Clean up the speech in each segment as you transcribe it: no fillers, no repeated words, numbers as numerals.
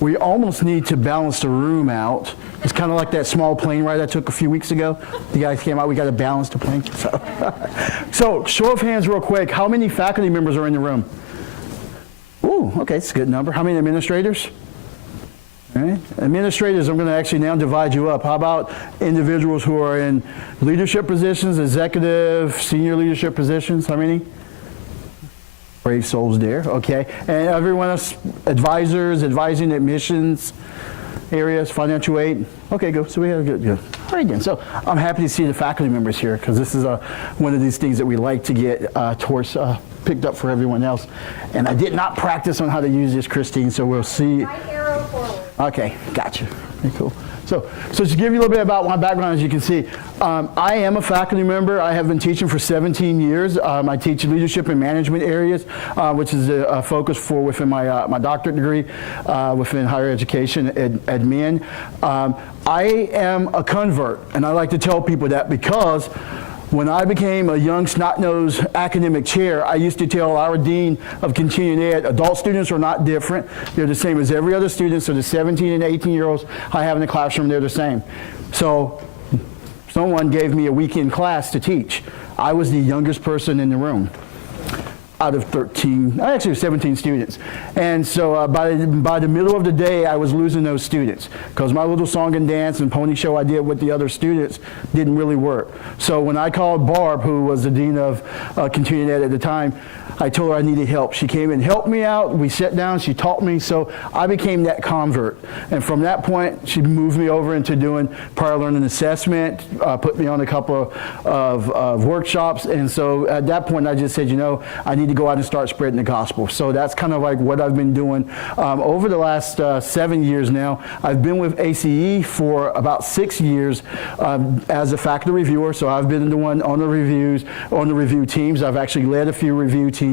We almost need to balance the room out. It's kind of like that small plane ride I took a few weeks ago. The guys came out, we got to balance the plane. So show of hands real quick. How many faculty members are in the room? Ooh, okay, it's a good number. How many administrators? All right. Administrators, I'm going to actually now divide you up. How about individuals who are in leadership positions, executive, senior leadership positions? How many? Brave souls there, okay. And everyone else, advisors, advising admissions areas, financial aid. Okay, good. So we have good. All right, then. So I'm happy to see the faculty members here because this is one of these things that we like to get picked up for everyone else. And I did not practice on how to use this, Christine, so we'll see. Right arrow forward. Okay, gotcha. Very cool. So to give you a little bit about my background, as you can see, I am a faculty member. I have been teaching for 17 years. I teach leadership and management areas, which is a focus within my doctorate degree within higher education, admin. I am a convert, and I like to tell people that because when I became a young snot-nosed academic chair, I used to tell our dean of continuing ed, adult students are not different. They're the same as every other student, so the 17 and 18-year-olds I have in the classroom, they're the same. So someone gave me a weekend class to teach. I was the youngest person in the room out of 17 students. And so by the middle of the day, I was losing those students because my little song and dance and pony show I did with the other students didn't really work. So when I called Barb, who was the dean of continuing ed at the time, I told her I needed help. She came and helped me out. We sat down, she taught me, so I became that convert. And from that point, she moved me over into doing prior learning assessment, put me on a couple of workshops, and so at that point I just said, you know, I need to go out and start spreading the gospel. So that's kind of like what I've been doing. Over the last 7 years now, I've been with ACE for about 6 years as a faculty reviewer, so I've been the one on the reviews, on the review teams. I've actually led a few review teams,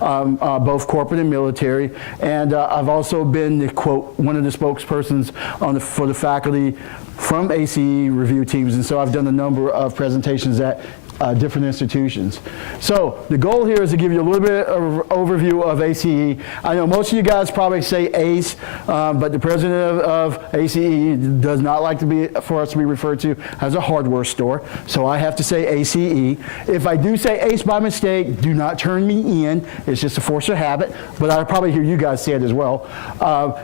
both corporate and military, and I've also been the one of the spokespersons for the faculty from ACE review teams, and so I've done a number of presentations at different institutions. So the goal here is to give you a little bit of overview of ACE. I know most of you guys probably say ACE, but the president of ACE does not like for us to be referred to as a hardware store, so I have to say ACE. If I do say ACE by mistake, do not turn me in. It's just a force of habit, but I'll probably hear you guys say it as well.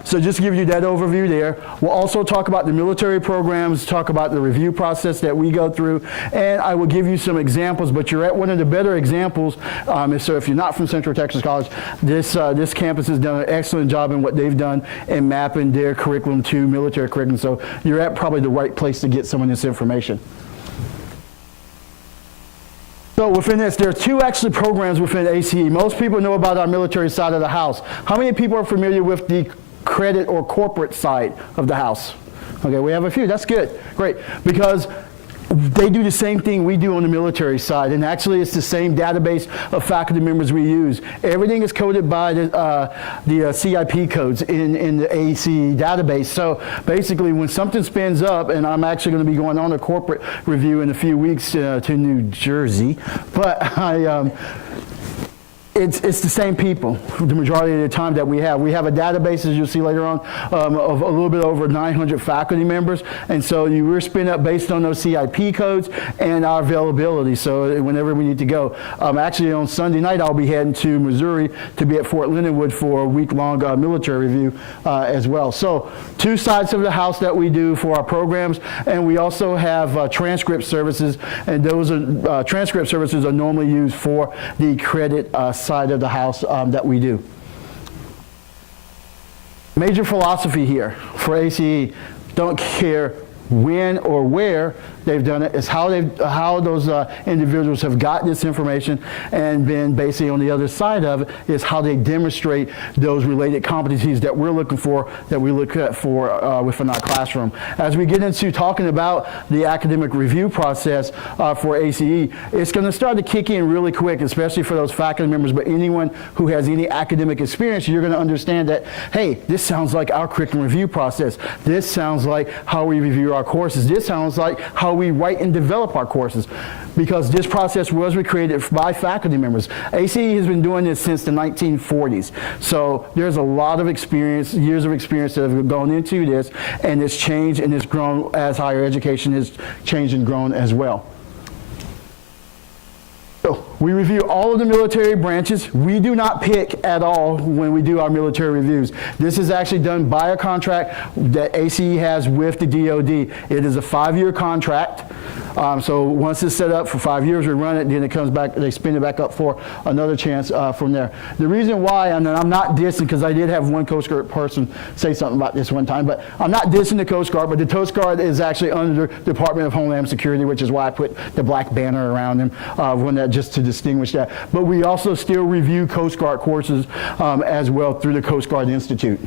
So just to give you that overview there. We'll also talk about the military programs, talk about the review process that we go through, and I will give you some examples, but you're at one of the better examples. So if you're not from Central Texas College, this campus has done an excellent job in what they've done in mapping their curriculum to military curriculum. So you're at probably the right place to get some of this information. So within this, there are two actually programs within ACE. Most people know about our military side of the house. How many people are familiar with the credit or corporate side of the house? Okay, we have a few. That's good. Great. Because they do the same thing we do on the military side, and actually it's the same database of faculty members we use. Everything is coded by the CIP codes in the ACE database. So basically when something spins up, and I'm actually going to be going on a corporate review in a few weeks to New Jersey, but it's the same people the majority of the time that we have. We have a database, as you'll see later on, of a little bit over 900 faculty members, and so we're spin up based on those CIP codes and our availability, so whenever we need to go. Actually on Sunday night I'll be heading to Missouri to be at Fort Leonard Wood for a week-long military review as well. So two sides of the house that we do for our programs, and we also have transcript services, and those are, transcript services are normally used for the credit side of the house that we do. Major philosophy here for ACE, don't care when or where they've done it, is how those individuals have got this information, and then basically on the other side of it is how they demonstrate those related competencies that we're looking for, that we look at for within our classroom. As we get into talking about the academic review process for ACE, it's going to start to kick in really quick, especially for those faculty members, but anyone who has any academic experience, you're going to understand that, hey, this sounds like our curriculum review process. This sounds like how we review our our courses. This sounds like how we write and develop our courses, because this process was created by faculty members. ACE has been doing this since the 1940s. So there's a lot of experience, years of experience that have gone into this, and it's changed and it's grown as higher education has changed and grown as well. So we review all of the military branches. We do not pick at all when we do our military reviews. This is actually done by a contract that ACE has with the DoD. It is a 5-year contract. So once it's set up for 5 years, we run it, then it comes back, they spin it back up for another chance from there. The reason why, and I'm not dissing, because I did have one Coast Guard person say something about this one time, but I'm not dissing the Coast Guard, but the Coast Guard is actually under the Department of Homeland Security, which is why I put the black banner around them, when that, just to distinguish that. But we also still review Coast Guard courses as well through the Coast Guard Institute.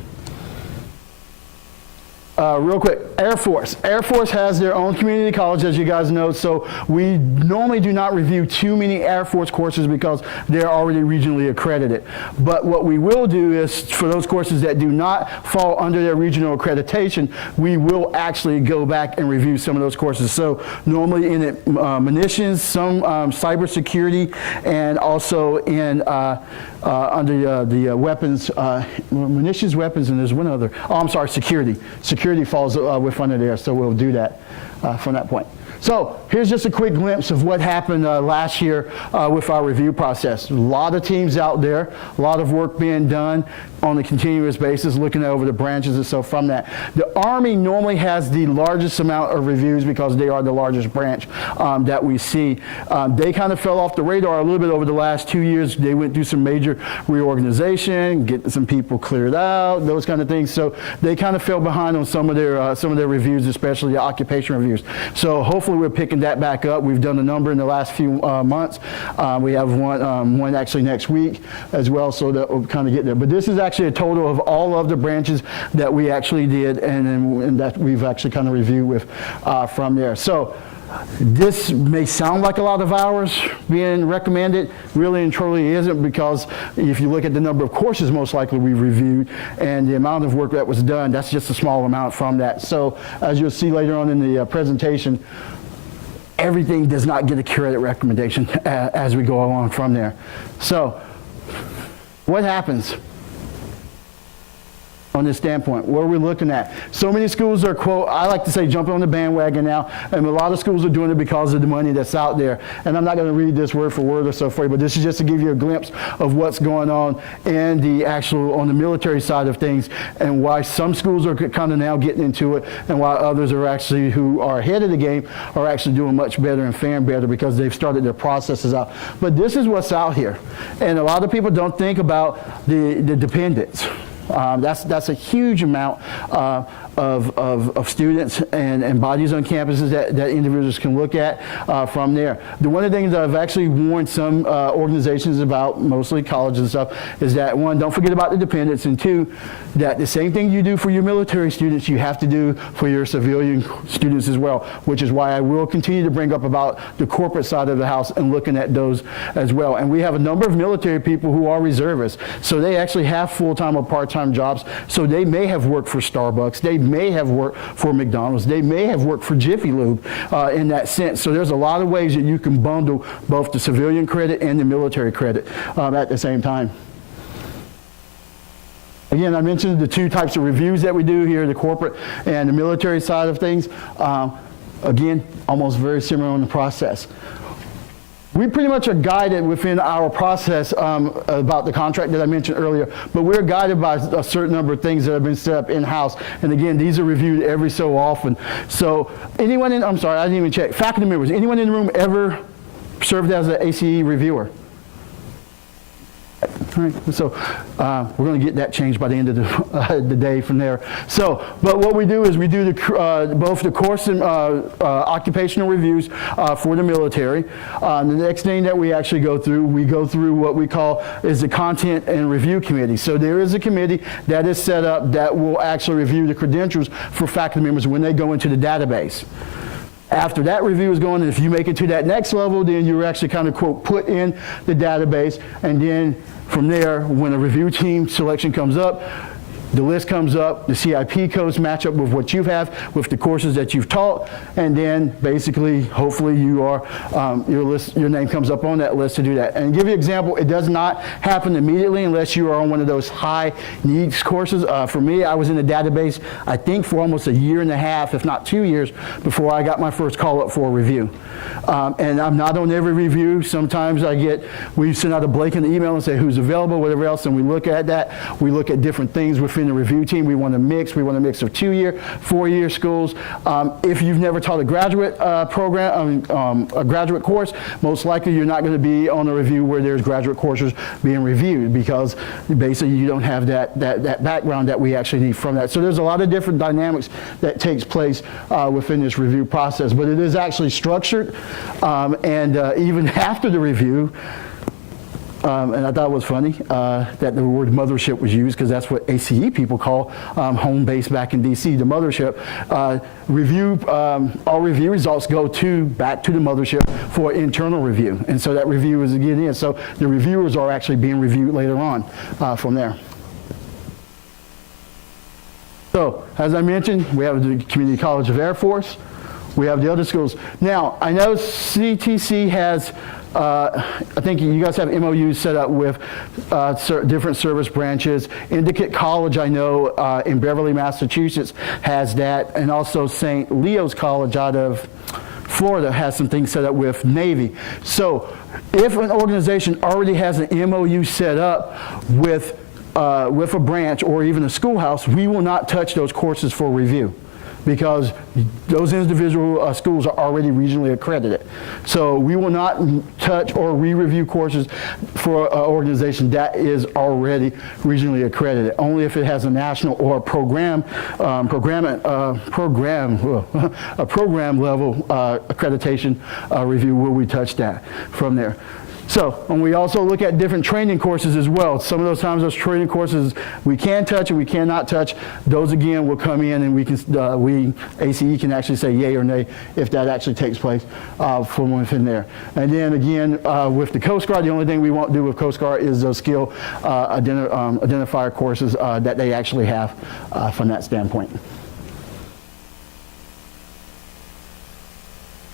Real quick, Air Force. Air Force has their own community college, as you guys know, so we normally do not review too many Air Force courses because they're already regionally accredited. But what we will do is, for those courses that do not fall under their regional accreditation, we will actually go back and review some of those courses. So normally in munitions, some cybersecurity, and also in under the weapons, munitions, weapons, and there's one other. Oh, I'm sorry, security. Security falls with under there, so we'll do that from that point. So here's just a quick glimpse of what happened last year with our review process. A lot of teams out there, a lot of work being done on a continuous basis, looking over the branches and so from that. The Army normally has the largest amount of reviews because they are the largest branch that we see. They kind of fell off the radar a little bit over the last 2 years. They went through some major reorganization, getting some people cleared out, those kind of things. So they kind of fell behind on some of their reviews, especially the occupation reviews. So hopefully we're picking that back up. We've done a number in the last few months. We have one actually next week as well, so that we'll kind of get there. But this is actually a total of all of the branches that we actually did, and that we've actually kind of reviewed with from there. So this may sound like a lot of hours being recommended. Really and truly isn't, because if you look at the number of courses most likely we reviewed and the amount of work that was done, that's just a small amount from that. So as you'll see later on in the presentation, everything does not get a credit recommendation as we go along from there. So what happens on this standpoint? What are we looking at? So many schools are, quote, I like to say, jumping on the bandwagon now, and a lot of schools are doing it because of the money that's out there. And I'm not going to read this word for word or so for you, but this is just to give you a glimpse of what's going on in the actual, on the military side of things, and why some schools are kind of now getting into it, and why others are actually, who are ahead of the game, are actually doing much better and faring better because they've started their processes out. But this is what's out here. And a lot of people don't think about the dependents. That's a huge amount of students and bodies on campuses that individuals can look at from there. One of the things that I've actually warned some organizations about, mostly colleges and stuff, is that, one, don't forget about the dependents, and two, that the same thing you do for your military students, you have to do for your civilian students as well, which is why I will continue to bring up about the corporate side of the house and looking at those as well. And we have a number of military people who are reservists, so they actually have full-time or part-time jobs, so they may have worked for Starbucks, they may have worked for McDonald's, they may have worked for Jiffy Lube in that sense. So there's a lot of ways that you can bundle both the civilian credit and the military credit at the same time. Again, I mentioned the two types of reviews that we do here, the corporate and the military side of things. Again, almost very similar on the process. We pretty much are guided within our process about the contract that I mentioned earlier, but we're guided by a certain number of things that have been set up in-house. And again, these are reviewed every so often. So anyone in, I'm sorry, I didn't even check, faculty members, anyone in the room ever served as an ACE reviewer? All right, so we're going to get that changed by the end of the day from there. So, but what we do is we do both the course and occupational reviews for the military. The next thing that we actually go through what we call is the content and review committee. So there is a committee that is set up that will actually review the credentials for faculty members when they go into the database. After that review is going, and if you make it to that next level, then you're actually kind of, quote, put in the database, and then from there, when a review team selection comes up, The list comes up, the CIP codes match up with what you have, with the courses that you've taught, and then basically, hopefully you are, your name comes up on that list to do that. And to give you an example, it does not happen immediately unless you are on one of those high needs courses. For me, I was in the database, I think for almost a year and a half, if not 2 years, before I got my first call up for a review. And I'm not on every review. Sometimes we send out a blanket email and say who's available, whatever else, and we look at that. We look at different things within the review team. We want to mix of 2-year, 4-year schools. If you've never taught a graduate program, a graduate course, most likely you're not going to be on a review where there's graduate courses being reviewed, because basically you don't have that background that we actually need from that. So there's a lot of different dynamics that takes place within this review process, but it is actually structured, and even after the review, and I thought it was funny that the word mothership was used, because that's what ACE people call home base back in DC, the mothership. All review results go back to the mothership for internal review. And so that review is again in. So the reviewers are actually being reviewed later on from there. So as I mentioned, we have the Community College of Air Force. We have the other schools. Now, I know CTC has, I think you guys have MOUs set up with different service branches. Indicate College, I know, in Beverly, Massachusetts has that, and also St. Leo's College out of Florida has some things set up with Navy. So if an organization already has an MOU set up with a branch or even a schoolhouse, we will not touch those courses for review, because those individual schools are already regionally accredited. So we will not touch or re-review courses for an organization that is already regionally accredited. Only if it has a national or a program level accreditation review will we touch that from there. So, and we also look at different training courses as well. Some of those times, those training courses we can touch and we cannot touch. Those again will come in, and we ACE can actually say yay or nay if that actually takes place from within there. And then again, with the Coast Guard, the only thing we won't do with Coast Guard is those skill identifier courses that they actually have from that standpoint.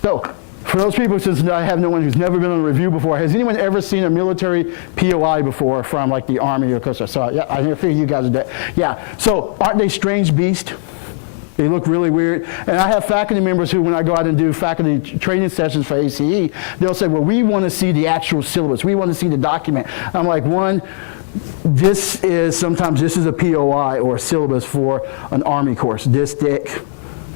So, for those people, since I have no one who's never been on a review before, has anyone ever seen a military POI before from like the Army or Coast Guard? So yeah, I figure you guys are dead. Yeah, so aren't they strange beasts? They look really weird. And I have faculty members who, when I go out and do faculty training sessions for ACE, they'll say, well, we want to see the actual syllabus. We want to see the document. I'm like, sometimes this is a POI or a syllabus for an Army course, this thick,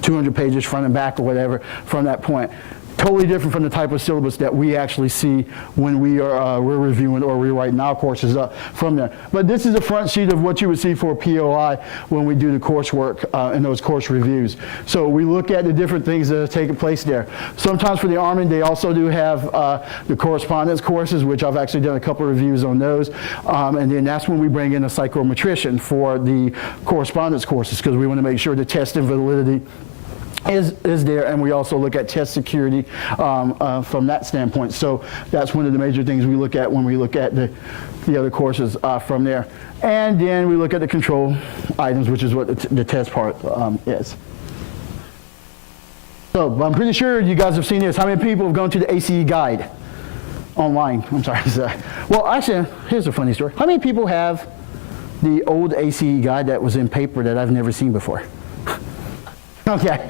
200 pages front and back or whatever from that point. Totally different from the type of syllabus that we actually see when we're reviewing or rewriting our courses up from there. But this is a front sheet of what you would see for a POI when we do the coursework and those course reviews. So we look at the different things that are taking place there. Sometimes for the Army, they also do have the correspondence courses, which I've actually done a couple of reviews on those. And then that's when we bring in a psychometrician for the correspondence courses, because we want to make sure the test and validity is there, and we also look at test security from that standpoint. So that's one of the major things we look at when we look at the other courses from there. And then we look at the control items, which is what the test part is. So I'm pretty sure you guys have seen this. How many people have gone to the ACE guide online? I'm sorry. Well, actually, here's a funny story. How many people have the old ACE guide that was in paper that I've never seen before? Okay.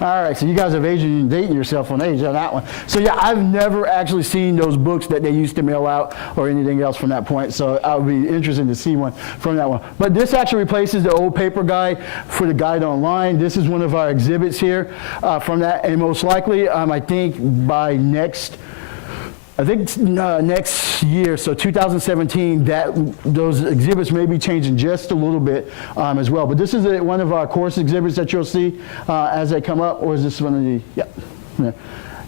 All right, so you guys have aged and dating yourself on age on that one. So yeah, I've never actually seen those books that they used to mail out or anything else from that point, so I would be interested to see one from that one. But this actually replaces the old paper guide for the guide online. This is one of our exhibits here from that, and most likely, I think by next year, so 2017, those exhibits may be changing just a little bit as well. But this is one of our course exhibits that you'll see as they come up, or is this one of the, yeah.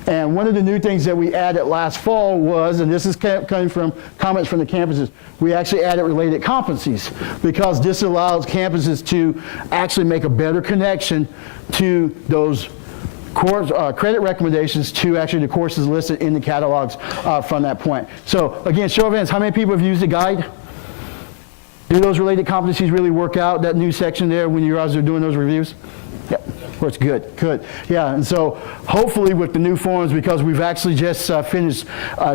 And one of the new things that we added last fall was, and this is coming from comments from the campuses, we actually added related competencies, because this allows campuses to actually make a better connection to those course, credit recommendations to actually the courses listed in the catalogs from that point. So again, show of hands, how many people have used the guide? Do those related competencies really work out, that new section there, when you guys are doing those reviews? Yep, works good. Yeah, and so hopefully with the new forms, because we've actually just finished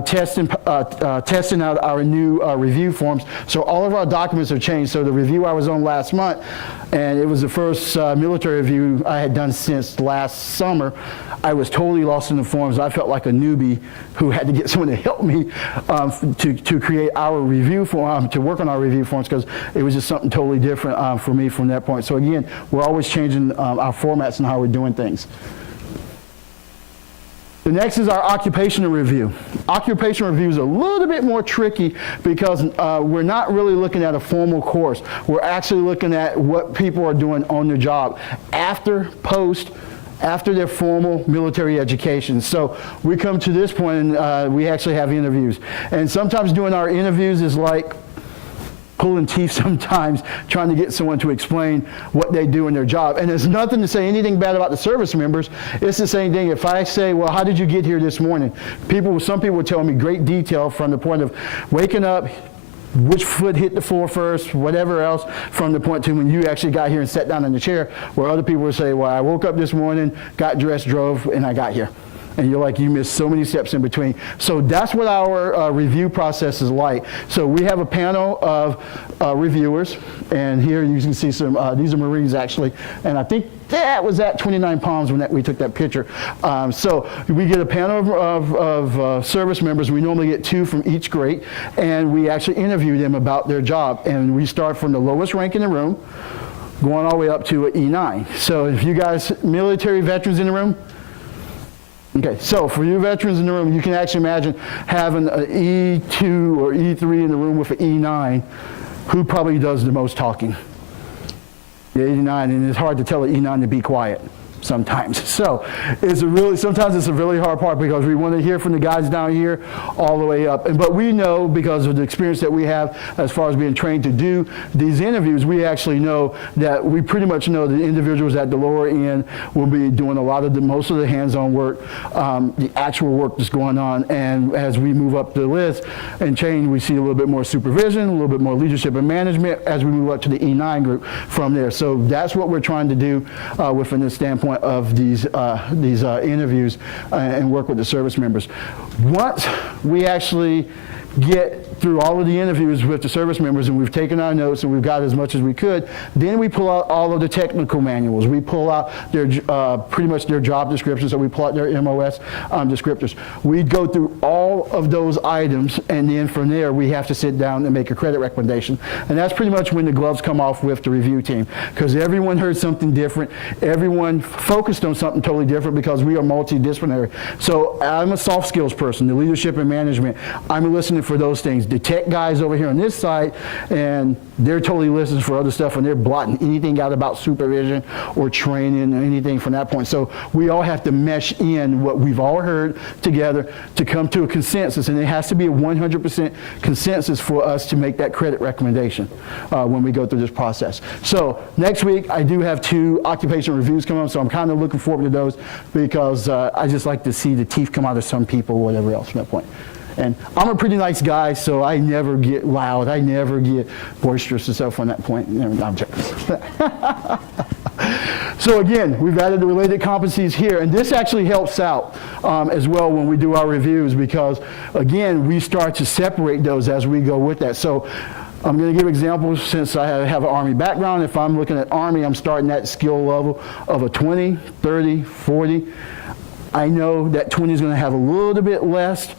testing out our new review forms, so all of our documents have changed. So the review I was on last month, and it was the first military review I had done since last summer, I was totally lost in the forms. I felt like a newbie who had to get someone to help me to create our review form, to work on our review forms, because it was just something totally different for me from that point. So again, we're always changing our formats and how we're doing things. The next is our occupational review. Occupational review is a little bit more tricky because we're not really looking at a formal course. We're actually looking at what people are doing on their job after their formal military education. So we come to this point and we actually have interviews. And sometimes doing our interviews is like pulling teeth sometimes, trying to get someone to explain what they do in their job. And there's nothing to say anything bad about the service members. It's the same thing. If I say, well, how did you get here this morning? Some people will tell me great detail from the point of waking up, which foot hit the floor first, whatever else, from the point to when you actually got here and sat down in the chair, where other people would say, well, I woke up this morning, got dressed, drove, and I got here. And you're like, you missed so many steps in between. So that's what our review process is like. So we have a panel of reviewers, and here you can see some, these are Marines actually, and I think that was at 29 Palms when we took that picture. So we get a panel of service members. We normally get 2 from each grade, and we actually interview them about their job. And we start from the lowest rank in the room, going all the way up to an E9. So if you guys, military veterans in the room, okay, so for you veterans in the room, you can actually imagine having an E2 or E3 in the room with an E9. Who probably does the most talking? The E9, and it's hard to tell an E9 to be quiet sometimes. So sometimes it's a really hard part because we want to hear from the guys down here all the way up. But we know, because of the experience that we have as far as being trained to do these interviews, we actually know that we pretty much know the individuals at the lower end will be doing most of the hands-on work, the actual work that's going on. And as we move up the list and change, we see a little bit more supervision, a little bit more leadership and management as we move up to the E9 group from there. So that's what we're trying to do within this standpoint of these interviews and work with the service members. Once we actually get through all of the interviews with the service members and we've taken our notes and we've got as much as we could, then we pull out all of the technical manuals. We pull out their pretty much their job descriptions, so we pull out their MOS descriptors. We go through all of those items, and then from there we have to sit down and make a credit recommendation. And that's pretty much when the gloves come off with the review team, because everyone heard something different. Everyone focused on something totally different because we are multidisciplinary. So I'm a soft skills person, the leadership and management. I'm listening for those things. The tech guys over here on this side, and they're totally listening for other stuff, and they're blotting anything out about supervision or training or anything from that point. So we all have to mesh in what we've all heard together to come to a consensus, and it has to be a 100% consensus for us to make that credit recommendation when we go through this process. So next week I do have 2 occupational reviews coming up, so I'm kind of looking forward to those because I just like to see the teeth come out of some people or whatever else from that point. And I'm a pretty nice guy, so I never get loud. I never get boisterous and stuff from that point. I'm joking. So again, we've added the related competencies here, and this actually helps out as well when we do our reviews because, again, we start to separate those as we go with that. So I'm going to give examples since I have an Army background. If I'm looking at Army, I'm starting at skill level of a 20, 30, 40. I know that 20 is going to have a little bit less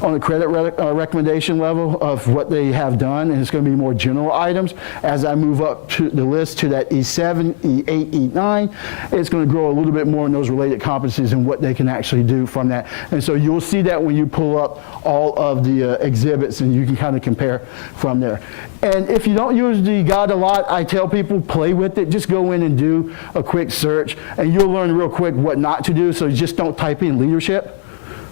on the credit recommendation level of what they have done, and it's going to be more general items. As I move up to the list to that E7, E8, E9, it's going to grow a little bit more in those related competencies and what they can actually do from that. And so you'll see that when you pull up all of the exhibits, and you can kind of compare from there. And if you don't use the guide a lot, I tell people play with it. Just go in and do a quick search, and you'll learn real quick what not to do. So just don't type in leadership,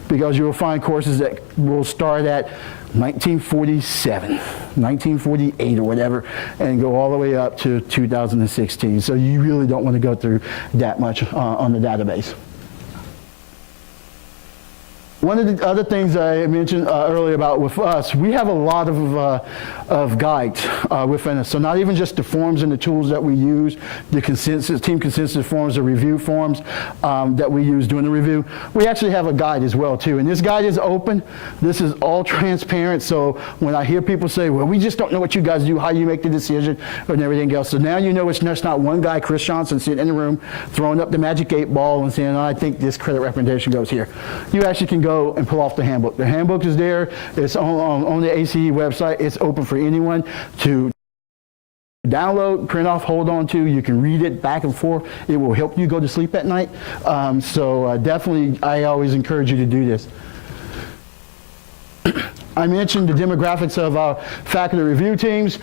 because you'll find courses that will start at 1947, 1948 or whatever, and go all the way up to 2016. So you really don't want to go through that much on the database. One of the other things I mentioned earlier about with us, we have a lot of guides within us. So not even just the forms and the tools that we use, the consensus, team consensus forms, the review forms that we use during the review. We actually have a guide as well too. And this guide is open. This is all transparent. So when I hear people say, well, we just don't know what you guys do, how you make the decision and everything else. So now you know it's just not one guy, Chris Johnson, sitting in the room throwing up the magic 8 ball and saying, oh, I think this credit recommendation goes here. You actually can go and pull off the handbook. The handbook is there. It's on the ACE website. It's open for anyone to download, print off, hold on to. You can read it back and forth. It will help you go to sleep at night. So definitely, I always encourage you to do this. I mentioned the demographics of our faculty review teams.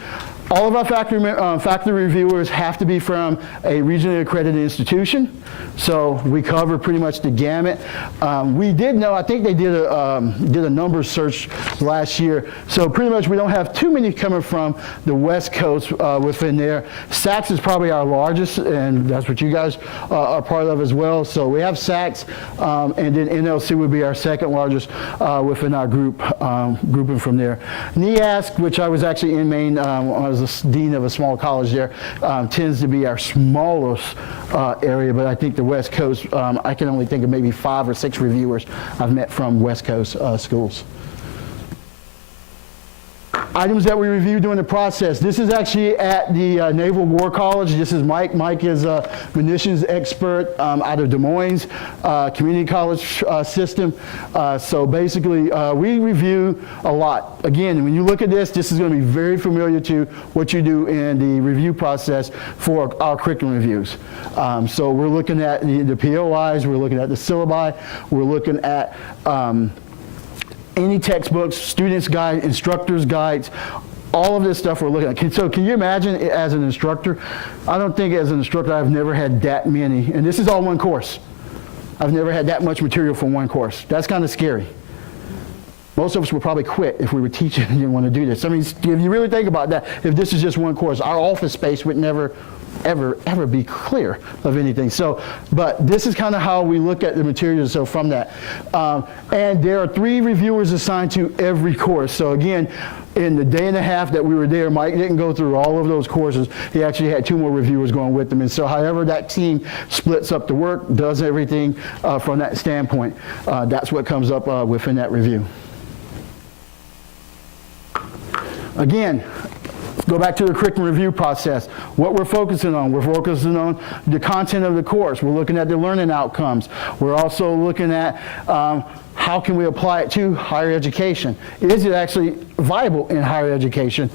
All of our faculty reviewers have to be from a regionally accredited institution. So we cover pretty much the gamut. We did know, I think they did a numbers search last year. So pretty much we don't have too many coming from the West Coast within there. SACS is probably our largest, and that's what you guys are part of as well. So we have SACS, and then NLC would be our second largest within our grouping from there. NEASC, which I was actually in Maine, I was the dean of a small college there, tends to be our smallest area, but I think the West Coast, I can only think of maybe 5 or 6 reviewers I've met from West Coast schools. Items that we review during the process. This is actually at the Naval War College. This is Mike. Mike is a munitions expert out of Des Moines Community College system. So basically, we review a lot. Again, when you look at this, this is going to be very familiar to what you do in the review process for our curriculum reviews. So we're looking at the POIs, we're looking at the syllabi, we're looking at any textbooks, students' guide, instructors' guides, all of this stuff we're looking at. So can you imagine as an instructor? I don't think as an instructor I've never had that many, and this is all one course. I've never had that much material for one course. That's kind of scary. Most of us would probably quit if we were teaching and didn't want to do this. I mean, if you really think about that, if this is just one course, our office space would never ever be clear of anything. So, but this is kind of how we look at the materials. So from that, and there are 3 reviewers assigned to every course. So again, in the day and a half that we were there, Mike didn't go through all of those courses. He actually had 2 more reviewers going with him. And so however that team splits up the work, does everything from that standpoint, that's what comes up within that review. Again, go back to the curriculum review process. What we're focusing on the content of the course. We're looking at the learning outcomes. We're also looking at how can we apply it to higher education? Is it actually viable in higher education?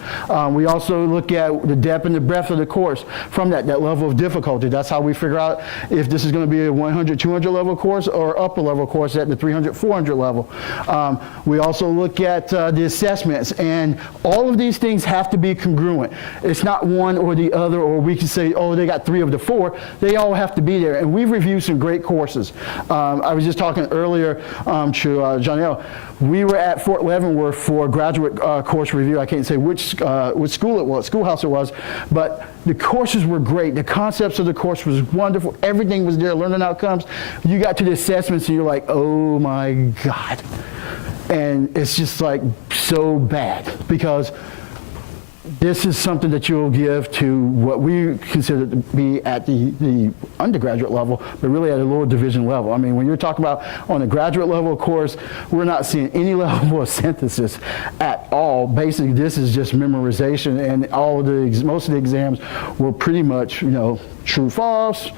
We also look at the depth and the breadth of the course from that level of difficulty. That's how we figure out if this is going to be a 100, 200 level course or upper level course at the 300, 400 level. We also look at the assessments, and all of these things have to be congruent. It's not one or the other, or we can say, oh, they got 3 of the 4. They all have to be there, and we've reviewed some great courses. I was just talking earlier to Janelle. We were at Fort Leavenworth for graduate course review. I can't say which school it was, schoolhouse it was, but the courses were great. The concepts of the course was wonderful. Everything was there, learning outcomes. You got to the assessments and you're like, oh my God. And it's just like so bad because this is something that you'll give to what we consider to be at the undergraduate level, but really at a lower division level. I mean, when you're talking about on a graduate level course, we're not seeing any level of synthesis at all. Basically, this is just memorization, and most of the exams were pretty much, true, false,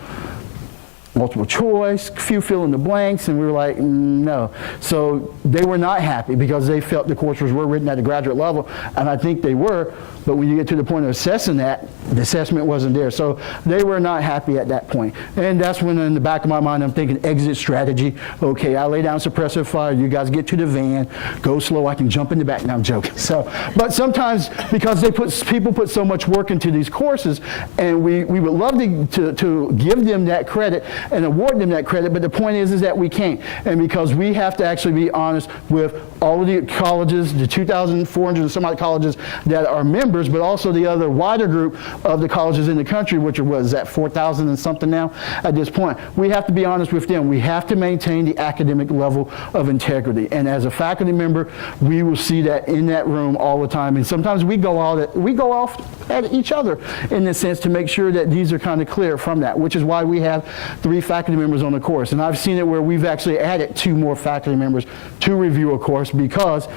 multiple choice, few fill in the blanks, and we were like, no. So they were not happy because they felt the courses were written at a graduate level, and I think they were, but when you get to the point of assessing that, the assessment wasn't there. So they were not happy at that point. And that's when in the back of my mind I'm thinking exit strategy. Okay, I lay down suppressive fire, you guys get to the van, go slow, I can jump in the back. Now I'm joking. So, but sometimes because people put so much work into these courses, and we would love to give them that credit, and award them that credit, but the point is that we can't. And because we have to actually be honest with all of the colleges, the 2,400 and some odd colleges that are members, but also the other wider group of the colleges in the country, which are, what is that, 4,000 and something now at this point. We have to be honest with them. We have to maintain the academic level of integrity. And as a faculty member, we will see that in that room all the time. And sometimes we go off at each other in this sense to make sure that these are kind of clear from that, which is why we have 3 faculty members on the course. And I've seen it where we've actually added 2 more faculty members to review a course because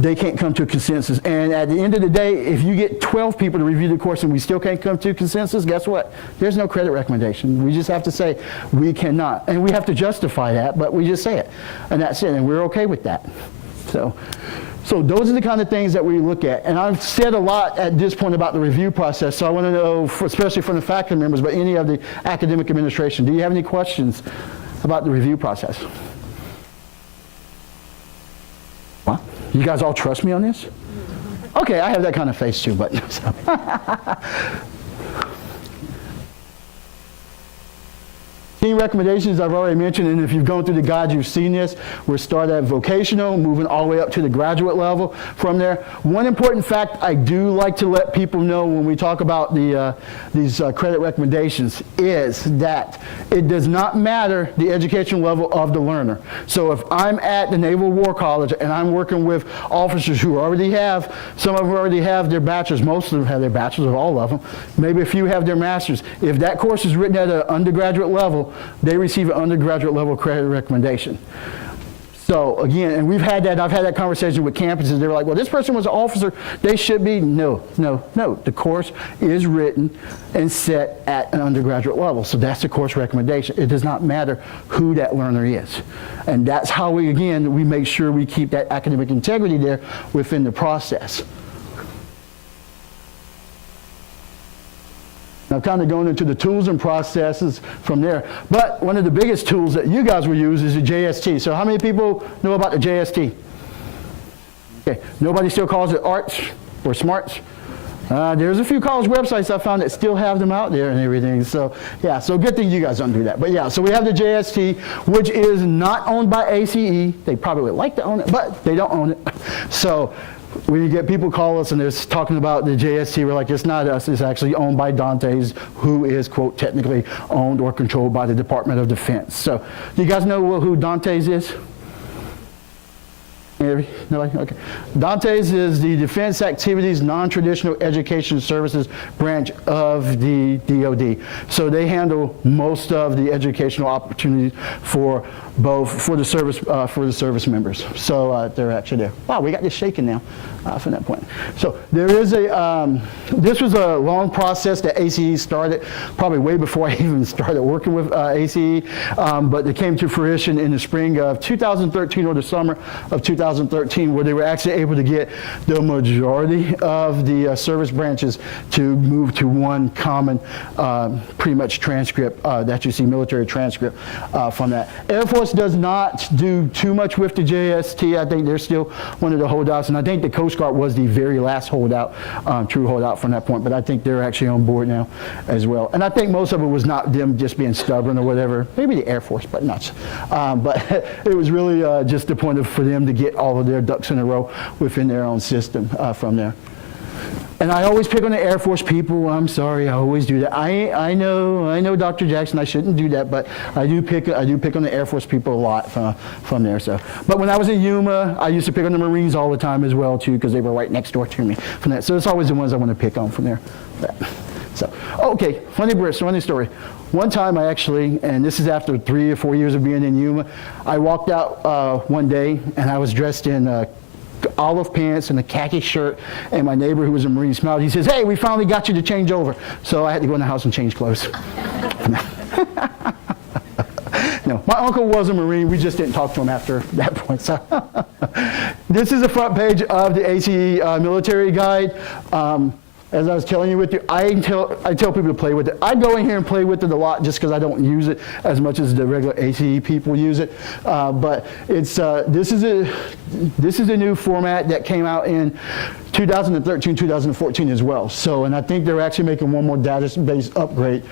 they can't come to a consensus. And at the end of the day, if you get 12 people to review the course and we still can't come to a consensus, guess what? There's no credit recommendation. We just have to say we cannot. And we have to justify that, but we just say it. And that's it. And we're okay with that. So those are the kind of things that we look at. And I've said a lot at this point about the review process, so I want to know, especially from the faculty members, but any of the academic administration, do you have any questions about the review process? What? You guys all trust me on this? Okay, I have that kind of face too, but so. Key recommendations I've already mentioned, and if you've gone through the guide, you've seen this. We're starting at vocational, moving all the way up to the graduate level from there. One important fact I do like to let people know when we talk about these credit recommendations is that it does not matter the education level of the learner. So if I'm at the Naval War College and I'm working with officers who already have, some of them already have their bachelor's, most of them have their bachelor's, or all of them, maybe a few have their master's. If that course is written at an undergraduate level, they receive an undergraduate level credit recommendation. So again, and I've had that conversation with campuses. They were like, well, this person was an officer, they should be. No. The course is written and set at an undergraduate level. So that's the course recommendation. It does not matter who that learner is. And that's how we make sure we keep that academic integrity there within the process. Now, kind of going into the tools and processes from there. But one of the biggest tools that you guys will use is the JST. So how many people know about the JST? Okay, nobody still calls it ARTS or SMARTS? There's a few college websites I found that still have them out there and everything. So yeah, so good thing you guys don't do that. But yeah, so we have the JST, which is not owned by ACE. They probably would like to own it, but they don't own it. So when you get people call us and they're talking about the JST, we're like, it's not us, it's actually owned by Dantes, who is, quote, technically owned or controlled by the Department of Defense. So, do you guys know who Dantes is? Nobody? Okay. Dantes is the Defense Activities Non-Traditional Education Services branch of the DoD. So they handle most of the educational opportunities for the service members. So they're actually there. Wow, we got this shaking now from that point. So there is this was a long process that ACE started, probably way before I even started working with ACE, but it came to fruition in the spring of 2013 or the summer of 2013, where they were actually able to get the majority of the service branches to move to one common, pretty much transcript that you see, military transcript from that. Air Force does not do too much with the JST. I think they're still one of the holdouts, and I think the Coast Guard was the very last holdout, true holdout from that point, but I think they're actually on board now as well. And I think most of it was not them just being stubborn or whatever, maybe the Air Force, but nuts. But it was really just the point for them to get all of their ducks in a row within their own system from there. And I always pick on the Air Force people. I'm sorry, I always do that. I know, Dr. Jackson, I shouldn't do that, but I do pick on the Air Force people a lot from there. So, but when I was in Yuma, I used to pick on the Marines all the time as well too, because they were right next door to me from that. So it's always the ones I want to pick on from there. So, okay, funny story. One time I actually, and this is after 3 or 4 years of being in Yuma, I walked out one day and I was dressed in olive pants and a khaki shirt, and my neighbor who was a Marine smiled. He says, "Hey, we finally got you to change over." So I had to go in the house and change clothes. No, my uncle was a Marine. We just didn't talk to him after that point. So this is the front page of the ACE military guide. As I was telling you I tell people to play with it. I go in here and play with it a lot just because I don't use it as much as the regular ACE people use it. But it's this is a new format that came out in 2013, 2014 as well. So, and I think they're actually making one more database upgrade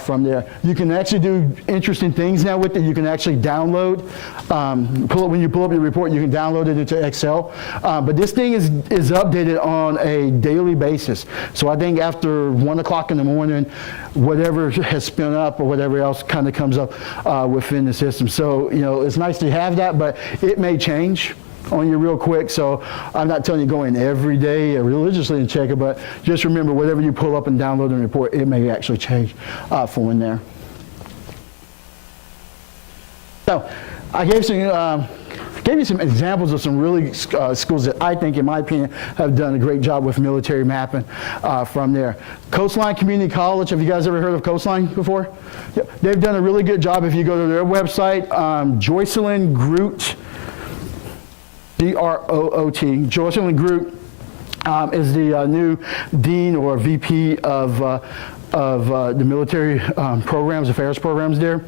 from there. You can actually do interesting things now with it. You can actually download, when you pull up your report, you can download it into Excel. But this thing is updated on a daily basis. So I think after 1 o'clock in the morning, whatever has spun up or whatever else kind of comes up within the system. So, you know, it's nice to have that, but it may change on you real quick. So I'm not telling you go in every day religiously and check it, but just remember whatever you pull up and download and report, it may actually change from in there. So I gave you some examples of some really schools that I think, in my opinion, have done a great job with military mapping from there. Coastline Community College, have you guys ever heard of Coastline before? Yeah, they've done a really good job. If you go to their website, Joycelyn Groot, G-R-O-O-T, Joycelyn Groot is the new dean or VP of the military affairs programs there.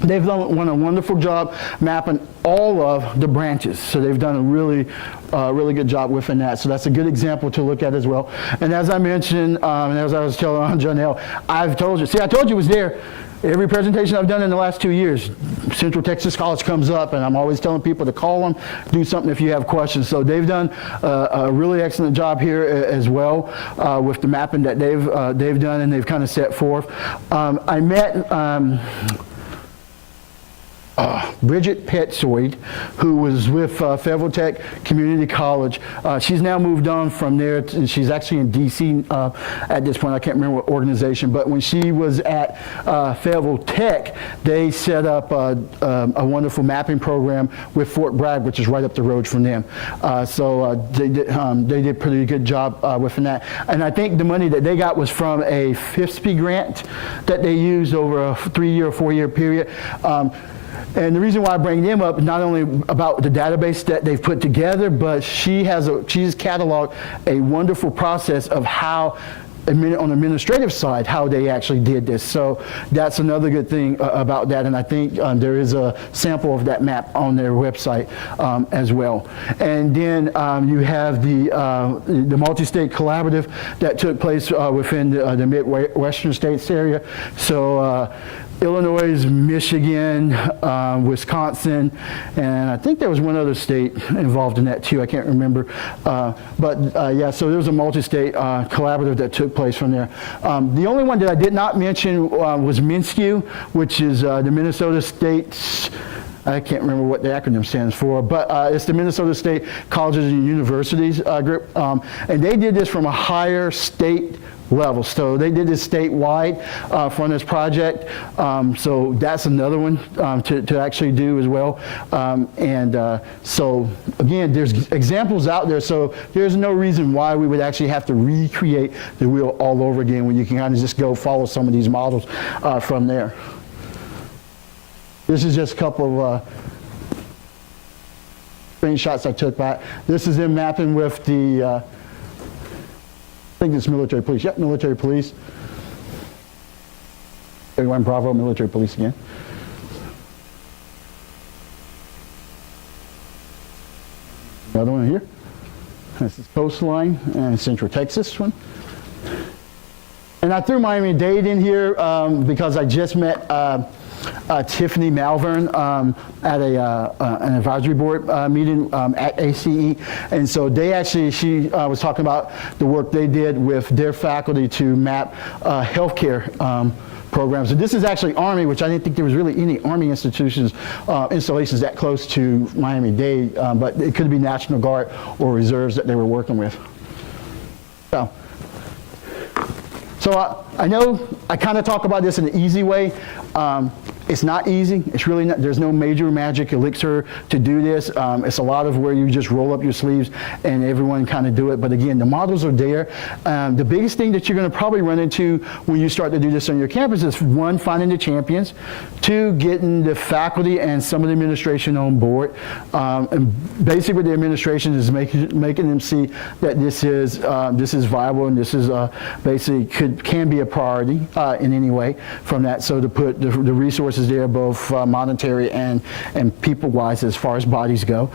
They've done a wonderful job mapping all of the branches. So they've done a really good job within that. So that's a good example to look at as well. And as I mentioned, and as I was telling Janelle, I told you it was there. Every presentation I've done in the last 2 years, Central Texas College comes up, and I'm always telling people to call them, do something if you have questions. So they've done a really excellent job here as well with the mapping that they've done and they've kind of set forth. I met Bridget Petzold, who was with Fayetteville Tech Community College. She's now moved on from there, and she's actually in D.C. At this point. I can't remember what organization, but when she was at Fayetteville Tech, they set up a wonderful mapping program with Fort Bragg, which is right up the road from them. So they did a pretty good job within that. And I think the money that they got was from a FISPE grant that they used over a 3-year or 4-year period. And the reason why I bring them up is not only about the database that they've put together, but she's cataloged a wonderful process of how, on the administrative side, how they actually did this. So that's another good thing about that. And I think there is a sample of that map on their website as well. And then you have the multi-state collaborative that took place within the Midwestern states area. So Illinois, Michigan, Wisconsin, and I think there was one other state involved in that too. I can't remember. Yeah, so there was a multi-state collaborative that took place from there. The only one that I did not mention was MnSCU, which is the Minnesota State's, I can't remember what the acronym stands for, but it's the Minnesota State Colleges and Universities group. And they did this from a higher state level. So they did this statewide from this project. So that's another one to actually do as well. So again, there's examples out there. So there's no reason why we would actually have to recreate the wheel all over again when you can kind of just go follow some of these models from there. This is just a couple of screenshots I took back. This is them mapping with the I think it's military police. Yep, military police. 31 Bravo, military police again. Another one here. This is Coastline and Central Texas one. And I threw Miami-Dade in here because I just met Tiffany Malvern at an advisory board meeting at ACE. And so she was talking about the work they did with their faculty to map healthcare programs. And this is actually Army, which I didn't think there was really any Army installations that close to Miami-Dade, but it could be National Guard or reserves that they were working with. So I know I kind of talk about this in an easy way. It's not easy. It's really not. There's no major magic elixir to do this. It's a lot of where you just roll up your sleeves and everyone kind of do it. But again, the models are there. The biggest thing that you're going to probably run into when you start to do this on your campus is, one, finding the champions, two, getting the faculty and some of the administration on board. And basically, the administration is making them see that this is viable and this is basically can be a priority in any way from that. So to put the resources there, both monetary and people-wise as far as bodies go.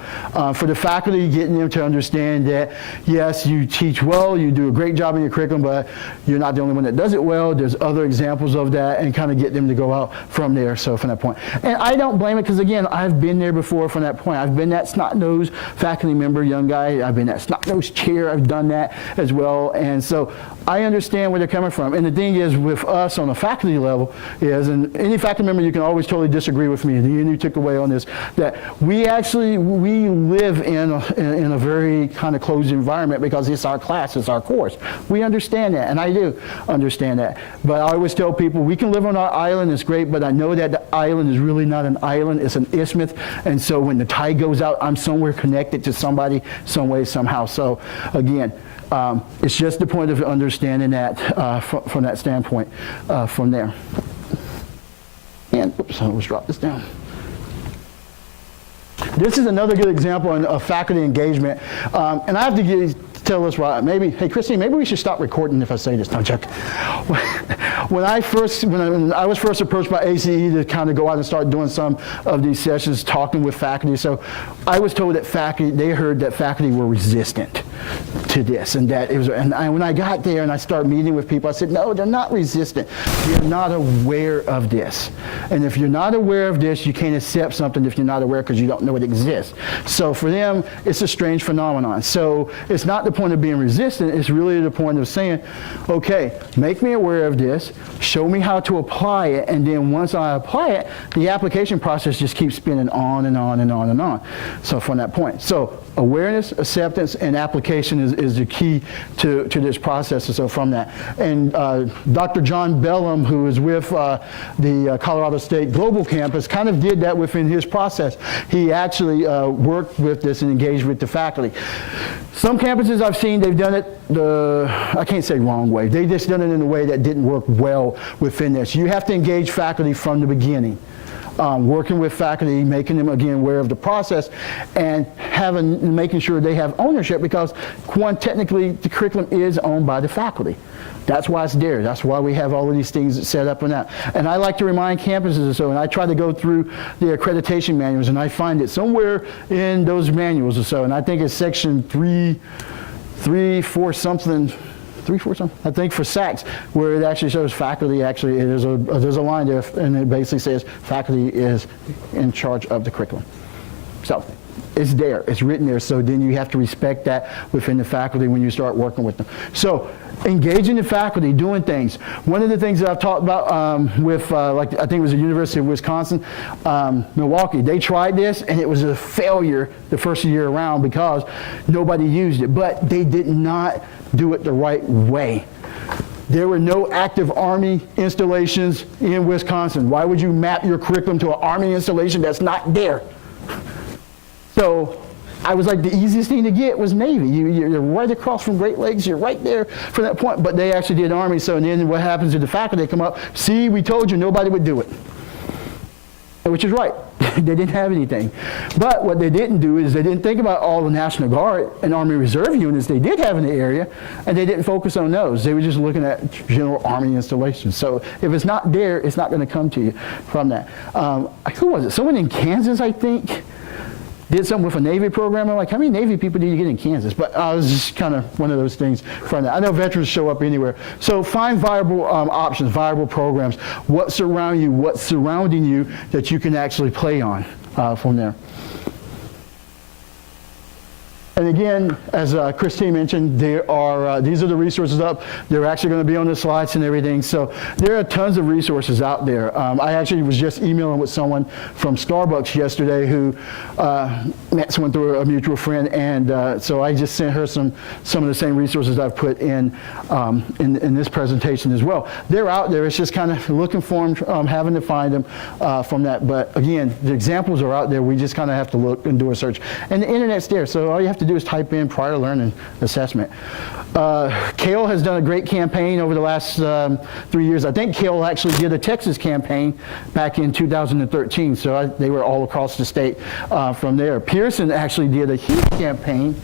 For the faculty, getting them to understand that, yes, you teach well, you do a great job in your curriculum, but you're not the only one that does it well. There's other examples of that, and kind of get them to go out from there, so from that point. And I don't blame it, because again, I've been there before from that point. I've been that snot-nosed faculty member, young guy. I've been that snot-nosed chair. I've done that as well. And so I understand where they're coming from. And the thing is, with us on a faculty level is, and any faculty member, you can always totally disagree with me, and you took away on this, that we live in a very kind of closed environment because it's our class, it's our course. We understand that, and I do understand that. But I always tell people, we can live on our island, it's great, but I know that the island is really not an island, it's an isthmus. And so when the tide goes out, I'm somewhere connected to somebody, some way, somehow. So again, it's just the point of understanding that from that standpoint from there. And, oops, I almost dropped this down. This is another good example of faculty engagement. And I have to tell us why. Maybe, hey, Christine, maybe we should stop recording if I say this. No, Chuck. When I was first approached by ACE to kind of go out and start doing some of these sessions, talking with faculty, so I was told that they heard that faculty were resistant to this, and that it was. And when I got there and I started meeting with people, I said, no, they're not resistant. They're not aware of this. And if you're not aware of this, you can't accept something if you're not aware, because you don't know it exists. So for them, it's a strange phenomenon. So it's not the point of being resistant, it's really the point of saying, okay, make me aware of this, show me how to apply it, and then once I apply it, the application process just keeps spinning on and on and on and on. So from that point. So awareness, acceptance, and application is the key to this process. So from that. And Dr. John Bellum, who is with the Colorado State Global Campus, kind of did that within his process. He actually worked with this and engaged with the faculty. Some campuses I've seen, they've done it I can't say wrong way. They just done it in a way that didn't work well within this. You have to engage faculty from the beginning. Working with faculty, making them, again, aware of the process, and making sure they have ownership, because, one, technically, the curriculum is owned by the faculty. That's why it's there. That's why we have all of these things set up and that. And I like to remind campuses or so, and I try to go through the accreditation manuals, and I find it somewhere in those manuals or so, and I think it's section 3, 4 something, I think, for SACS, where it actually shows faculty, actually, there's a line there, and it basically says faculty is in charge of the curriculum. So it's there, it's written there, so then you have to respect that within the faculty when you start working with them. So engaging the faculty, doing things. One of the things that I've talked about with, like, I think it was the University of Wisconsin, Milwaukee, they tried this, and it was a failure the first year around because nobody used it, but they did not do it the right way. There were no active Army installations in Wisconsin. Why would you map your curriculum to an Army installation that's not there? So I was like, the easiest thing to get was Navy. You're right across from Great Lakes. You're right there from that point. But they actually did Army. So then what happens is the faculty come up, see, we told you nobody would do it. Which is right. They didn't have anything. But what they didn't do is they didn't think about all the National Guard and Army Reserve units they did have in the area, and they didn't focus on those. They were just looking at general Army installations. So if it's not there, it's not going to come to you from that. Who was it? Someone in Kansas, I think, did something with a Navy program. I'm like, how many Navy people do you get in Kansas? But it was just kind of one of those things from that. I know veterans show up anywhere. So find viable options, viable programs. What's around you, what's surrounding you that you can actually play on from there. And again, as Christine mentioned, there are these are the resources up. They're actually going to be on the slides and everything. So there are tons of resources out there. I actually was just emailing with someone from Starbucks yesterday who met someone through a mutual friend, and so I just sent her some of the same resources I've put in this presentation as well. They're out there. It's just kind of looking for them, having to find them from that. But again, the examples are out there. We just kind of have to look and do a search. And the internet's there, so all you have to do is type in prior learning assessment. Kale has done a great campaign over the last 3 years. I think Kale actually did a Texas campaign back in 2013, so they were all across the state from there. Pearson actually did a huge campaign,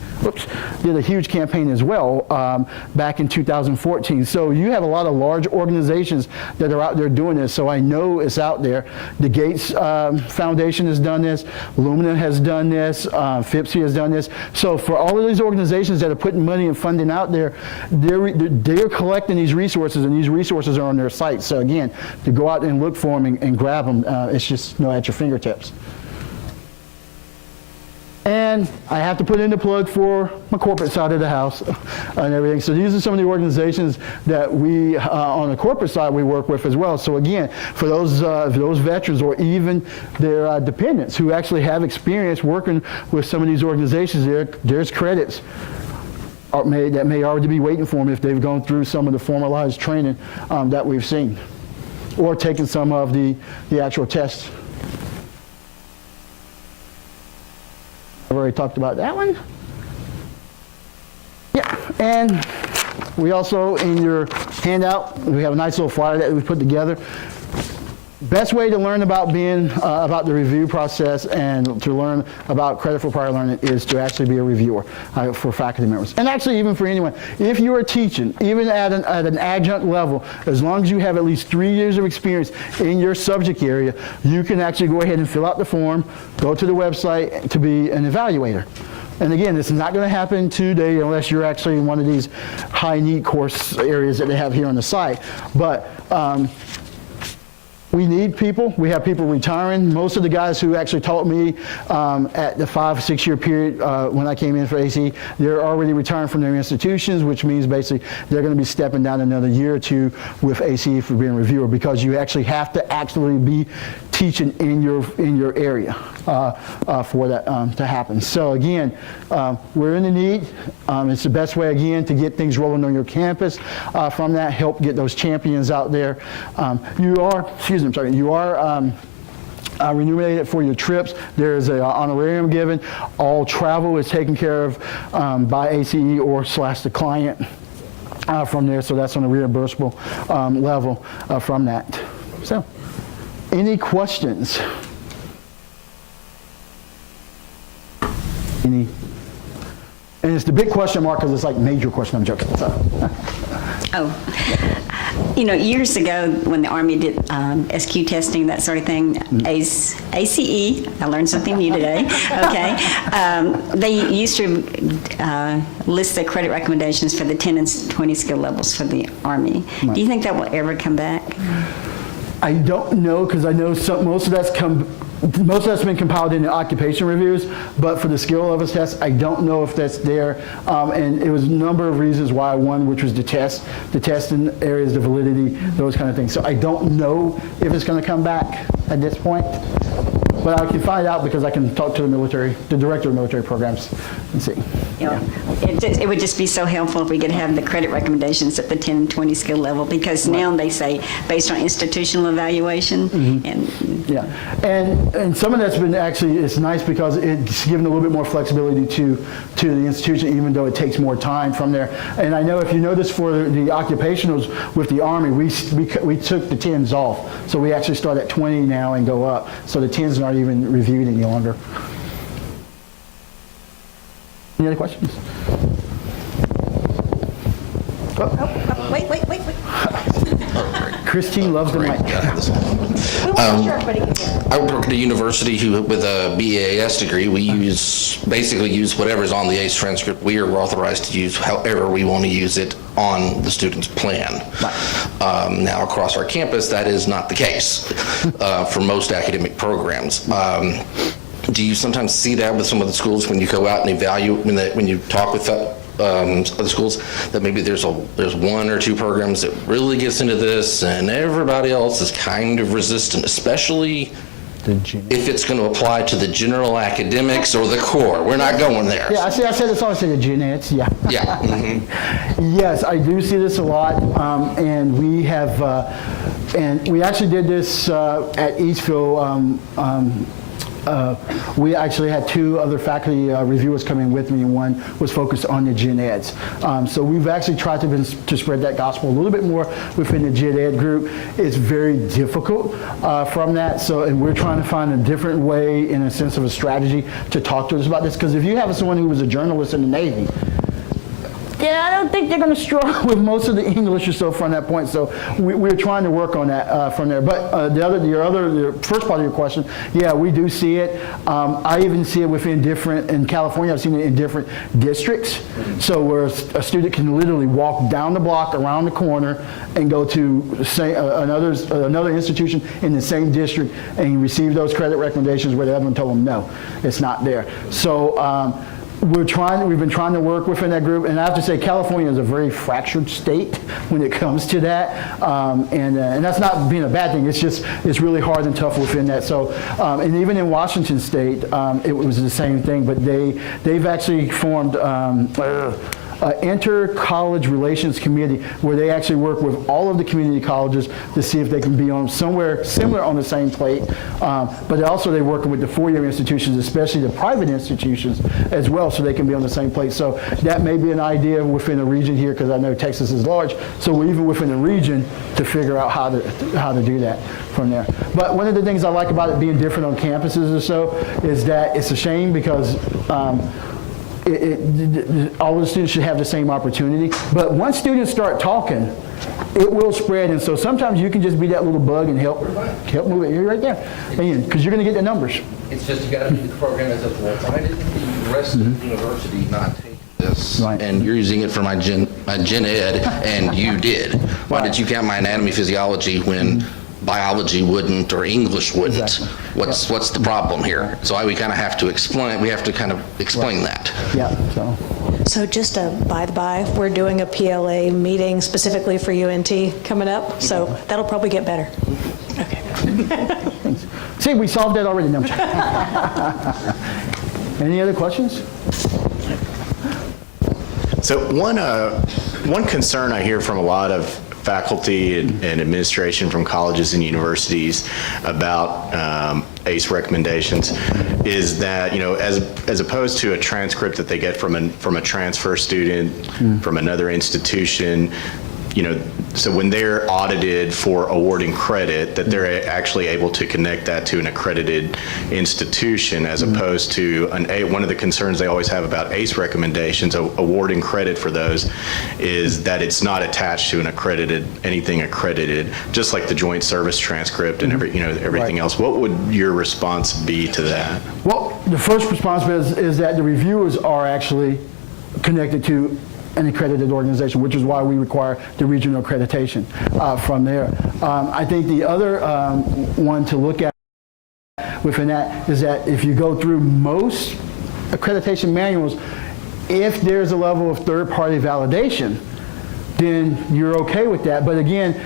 as well back in 2014. So you have a lot of large organizations that are out there doing this, so I know it's out there. The Gates Foundation has done this, Lumina has done this, FIPSI has done this. So for all of these organizations that are putting money and funding out there, they're collecting these resources, and these resources are on their site. So again, to go out and look for them and grab them, it's just at your fingertips. And I have to put in the plug for my corporate side of the house and everything. So these are some of the organizations that we, on the corporate side, we work with as well. So again, for those veterans or even their dependents who actually have experience working with some of these organizations, there's credits that may already be waiting for them if they've gone through some of the formalized training that we've seen, or taken some of the actual tests. I've already talked about that one. Yeah, and we also, in your handout, we have a nice little flyer that we put together. Best way to learn about about the review process and to learn about credit for prior learning is to actually be a reviewer for faculty members. And actually even for anyone. If you are teaching, even at an adjunct level, as long as you have at least 3 years of experience in your subject area, you can actually go ahead and fill out the form, go to the website to be an evaluator. And again, this is not going to happen today unless you're actually in one of these high need course areas that they have here on the site. But we need people. We have people retiring. Most of the guys who actually taught me at the 5-6 year period when I came in for ACE, they're already retiring from their institutions, which means basically they're going to be stepping down another year or two with ACE for being a reviewer, because you actually have to actually be teaching in your area for that to happen. So again, we're in the need. It's the best way, again, to get things rolling on your campus. From that, help get those champions out there. You are remunerated for your trips. There's an honorarium given. All travel is taken care of by ACE or / the client from there. So that's on a reimbursable level from that. So, any questions? Any? And it's the big question mark because it's like major question. I'm joking. So. Years ago when the Army did SQ testing, that sort of thing, ACE, I learned something new today, okay, they used to list the credit recommendations for the 10 and 20 skill levels for the Army. Right. Do you think that will ever come back? I don't know, because I know most of that's been compiled in the occupation reviews, but for the skill levels test, I don't know if that's there. And it was a number of reasons why. One, which was the test in areas, the validity, those kind of things. So I don't know if it's going to come back at this point, but I can find out because I can talk to the director of military programs and see. It would just be so helpful if we could have the credit recommendations at the 10 and 20 skill level, because now they say based on institutional evaluation. And some of that's been actually, it's nice because it's given a little bit more flexibility to the institution, even though it takes more time from there. And I know if you notice for the occupationals with the Army, we took the 10s off. So we actually start at 20 now and go up. So the 10s aren't even reviewed any longer. Any other questions? Wait. Christine loves the mic. We want to sure everybody can hear. I work at a university with a BAS degree. We basically use whatever's on the ACE transcript. We are authorized to use however we want to use it on the student's plan. Right. Now, across our campus, that is not the case for most academic programs. Do you sometimes see that with some of the schools when you go out and evaluate, when you talk with other schools, that maybe there's one or two programs that really gets into this and everybody else is kind of resistant, especially if it's going to apply to the general academics or the core? We're not going there. Yeah, I said this always, the gen eds, yeah. Yeah. Mm-hmm. Yes, I do see this a lot, and we have, and we actually did this at Eastville. We actually had two other faculty reviewers come in with me, and one was focused on the gen eds. So we've actually tried to spread that gospel a little bit more within the gen ed group. It's very difficult from that, so, and we're trying to find a different way, in a sense of a strategy, to talk to us about this, because if you have someone who was a journalist in the Navy, yeah, I don't think they're going to struggle with most of the English or so from that point. So we're trying to work on that from there. But the first part of your question, yeah, we do see it. I even see it in California, I've seen it in different districts. So where a student can literally walk down the block, around the corner, and go to another institution in the same district and receive those credit recommendations where the other one told them, no, it's not there. So we've been trying to work within that group, and I have to say California is a very fractured state when it comes to that, and that's not being a bad thing. It's really hard and tough within that. So, and even in Washington State, it was the same thing, but they've actually formed inter-college relations committee where they actually work with all of the community colleges to see if they can be on somewhere similar on the same plate. But also they're working with the four-year institutions, especially the private institutions as well, so they can be on the same plate. So that may be an idea within the region here, because I know Texas is large, so we're even within the region to figure out how to do that from there. But one of the things I like about it being different on campuses or so is that it's a shame because all the students should have the same opportunity. But once students start talking, it will spread. And so sometimes you can just be that little bug and help move it. You're right there. Because you're going to get the numbers. It's just you got to do the program as a whole. Why didn't the rest of the university not take this? Right. And you're using it for my gen ed, and you did. Why did you count my anatomy physiology when biology wouldn't or English wouldn't? Exactly. What's the problem here? So we kind of have to explain. We have to kind of explain that. Yeah. So just by the by, we're doing a PLA meeting specifically for UNT coming up, so that'll probably get better. Okay. See, we solved that already. No. Any other questions? So one concern I hear from a lot of faculty and administration from colleges and universities about ACE recommendations is that, as opposed to a transcript that they get from a transfer student from another institution, so when they're audited for awarding credit, that they're actually able to connect that to an accredited institution, as opposed to one of the concerns they always have about ACE recommendations, awarding credit for those, is that it's not attached to anything accredited, just like the joint service transcript and everything else. What would your response be to that? Well, the first response is that the reviewers are actually connected to an accredited organization, which is why we require the regional accreditation from there. I think the other one to look at within that is that if you go through most accreditation manuals, if there's a level of third-party validation, then you're okay with that. But again,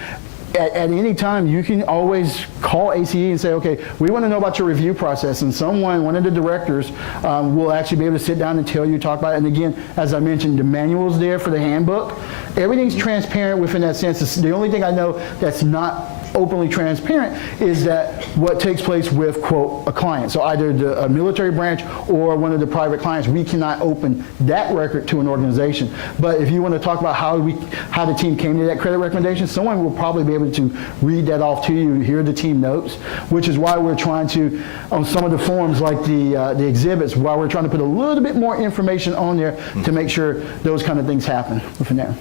at any time, you can always call ACE and say, okay, we want to know about your review process, and one of the directors will actually be able to sit down and tell you, talk about it. And again, as I mentioned, the manual's there for the handbook. Everything's transparent within that sense. The only thing I know that's not openly transparent is that what takes place with, quote, a client. So either a military branch or one of the private clients, we cannot open that record to an organization. But if you want to talk about how the team came to that credit recommendation, someone will probably be able to read that off to you, hear the team notes, which is why we're trying to, on some of the forms like the exhibits, why we're trying to put a little bit more information on there to make sure those kind of things happen within there.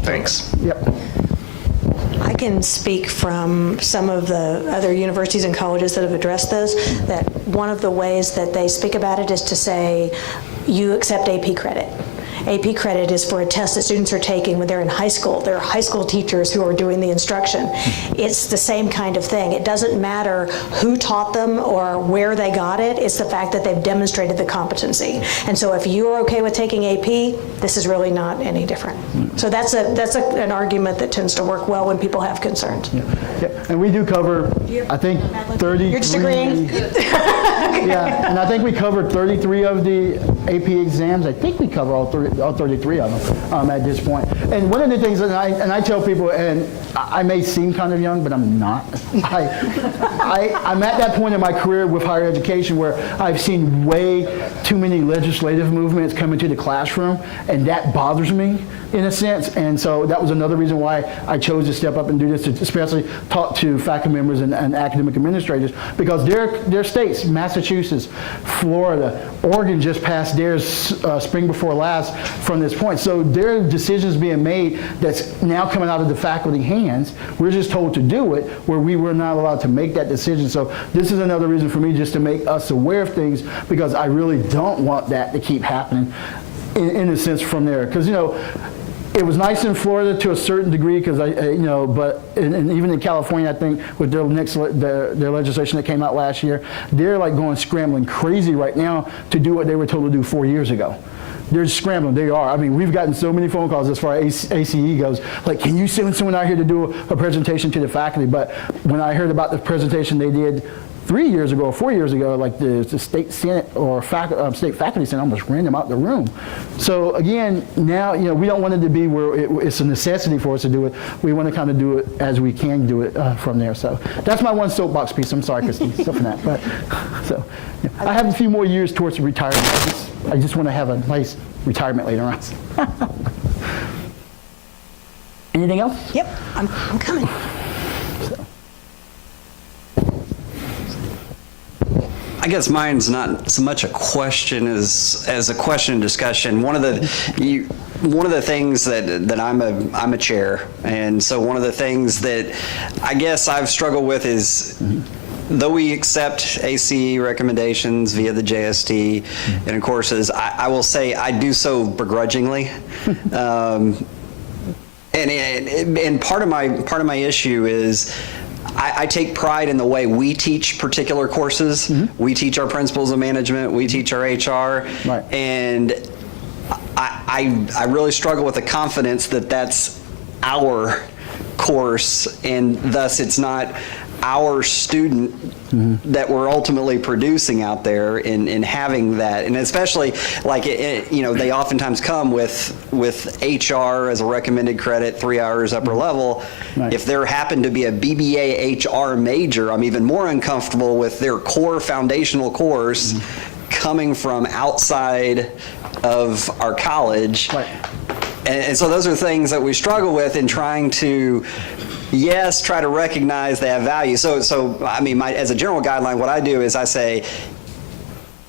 Thanks. Yep. I can speak from some of the other universities and colleges that have addressed this, that one of the ways that they speak about it is to say, you accept AP credit. AP credit is for a test that students are taking when they're in high school. There are high school teachers who are doing the instruction. It's the same kind of thing. It doesn't matter who taught them or where they got it. It's the fact that they've demonstrated the competency. And so if you're okay with taking AP, this is really not any different. So that's an argument that tends to work well when people have concerns. Yeah, and we do cover, I think, 30. You're just agreeing? Yeah, and I think we covered 33 of the AP exams. I think we cover all 33 of them at this point. And one of the things that I tell people, and I may seem kind of young, but I'm not. I'm at that point in my career with higher education where I've seen way too many legislative movements come into the classroom, and that bothers me in a sense. And so that was another reason why I chose to step up and do this, to especially talk to faculty members and academic administrators, because their states, Massachusetts, Florida, Oregon just passed theirs spring before last from this point. So there are decisions being made that's now coming out of the faculty hands. We're just told to do it, where we were not allowed to make that decision. So this is another reason for me just to make us aware of things, because I really don't want that to keep happening in a sense from there. Because, it was nice in Florida to a certain degree, because but and even in California, I think with their their legislation that came out last year, they're like going scrambling crazy right now to do what they were told to do 4 years ago. They're scrambling. They are. I mean, we've gotten so many phone calls as far as ACE goes. Like, can you send someone out here to do a presentation to the faculty? But when I heard about the presentation they did 3 years ago or 4 years ago, like the state senate or state faculty senate almost ran them out the room. So again, now we don't want it to be where it's a necessity for us to do it. We want to kind of do it as we can do it from there. So that's my one soapbox piece. I'm sorry, Christine, stuff that. But so I have a few more years towards retirement. I just want to have a nice retirement later on. Anything else? Yep, I'm coming. I guess mine's not so much a question as a question and discussion. One of the things that I'm a chair, and so one of the things that I guess I've struggled with is, though we accept ACE recommendations via the JST and courses, I will say I do so begrudgingly. And part of my issue is, I take pride in the way we teach particular courses. We teach our principles of management. We teach our HR. Right. And I really struggle with the confidence that that's our course, and thus it's not our student that we're ultimately producing out there in having that. And especially, like, they oftentimes come with HR as a recommended credit, 3 hours upper level. Right. If there happened to be a BBA HR major, I'm even more uncomfortable with their core foundational course coming from outside of our college. Right. And so those are things that we struggle with in trying to, yes, try to recognize they have value. So I mean, as a general guideline, what I do is I say,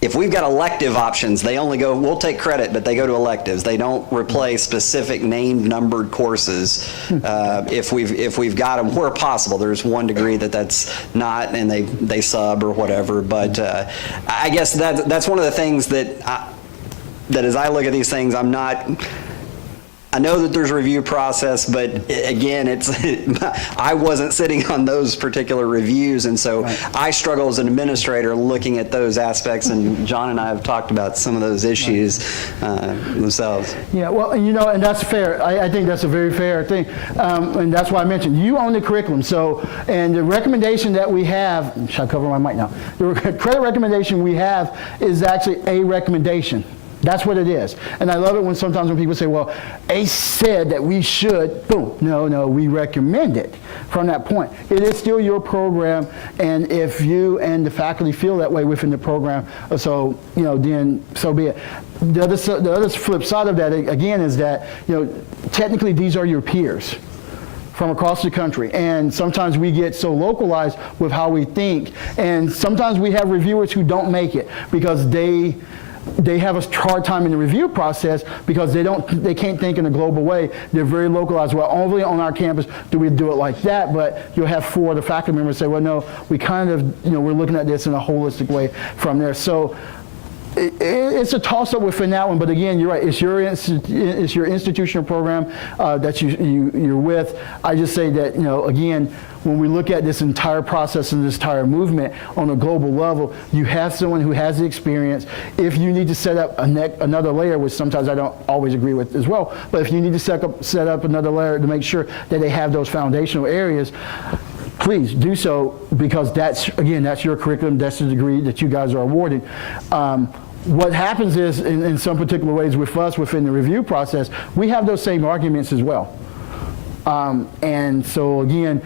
if we've got elective options, they only go, we'll take credit, but they go to electives. They don't replace specific named, numbered courses. If we've got them where possible. There's one degree that's not, and they sub or whatever. But I guess that's one of the things that as I look at these things, I know that there's a review process, but again, I wasn't sitting on those particular reviews, and so I struggle as an administrator looking at those aspects, and John and I have talked about some of those issues themselves. Yeah, well, and that's fair. I think that's a very fair thing, and that's why I mentioned you own the curriculum. So, and the recommendation that we have, should I cover my mic now? The credit recommendation we have is actually a recommendation. That's what it is. And I love it when sometimes when people say, well, ACE said that we should, boom. No, we recommend it from that point. It is still your program, and if you and the faculty feel that way within the program, so, then so be it. The other flip side of that, again, is that, technically these are your peers from across the country, and sometimes we get so localized with how we think, and sometimes we have reviewers who don't make it because they have a hard time in the review process because they can't think in a global way. They're very localized. Well, only on our campus do we do it like that, but you'll have 4 of the faculty members say, well, no, we kind of, we're looking at this in a holistic way from there. So It's a toss-up within that one, but again, you're right. It's your institutional program that you're with. I just say that, again, when we look at this entire process and this entire movement on a global level, you have someone who has the experience. If you need to set up another layer, which sometimes I don't always agree with as well, but if you need to set up another layer to make sure that they have those foundational areas, please do so, because that's your curriculum, that's the degree that you guys are awarded. What happens is, in some particular ways with us within the review process, we have those same arguments as well. And so again,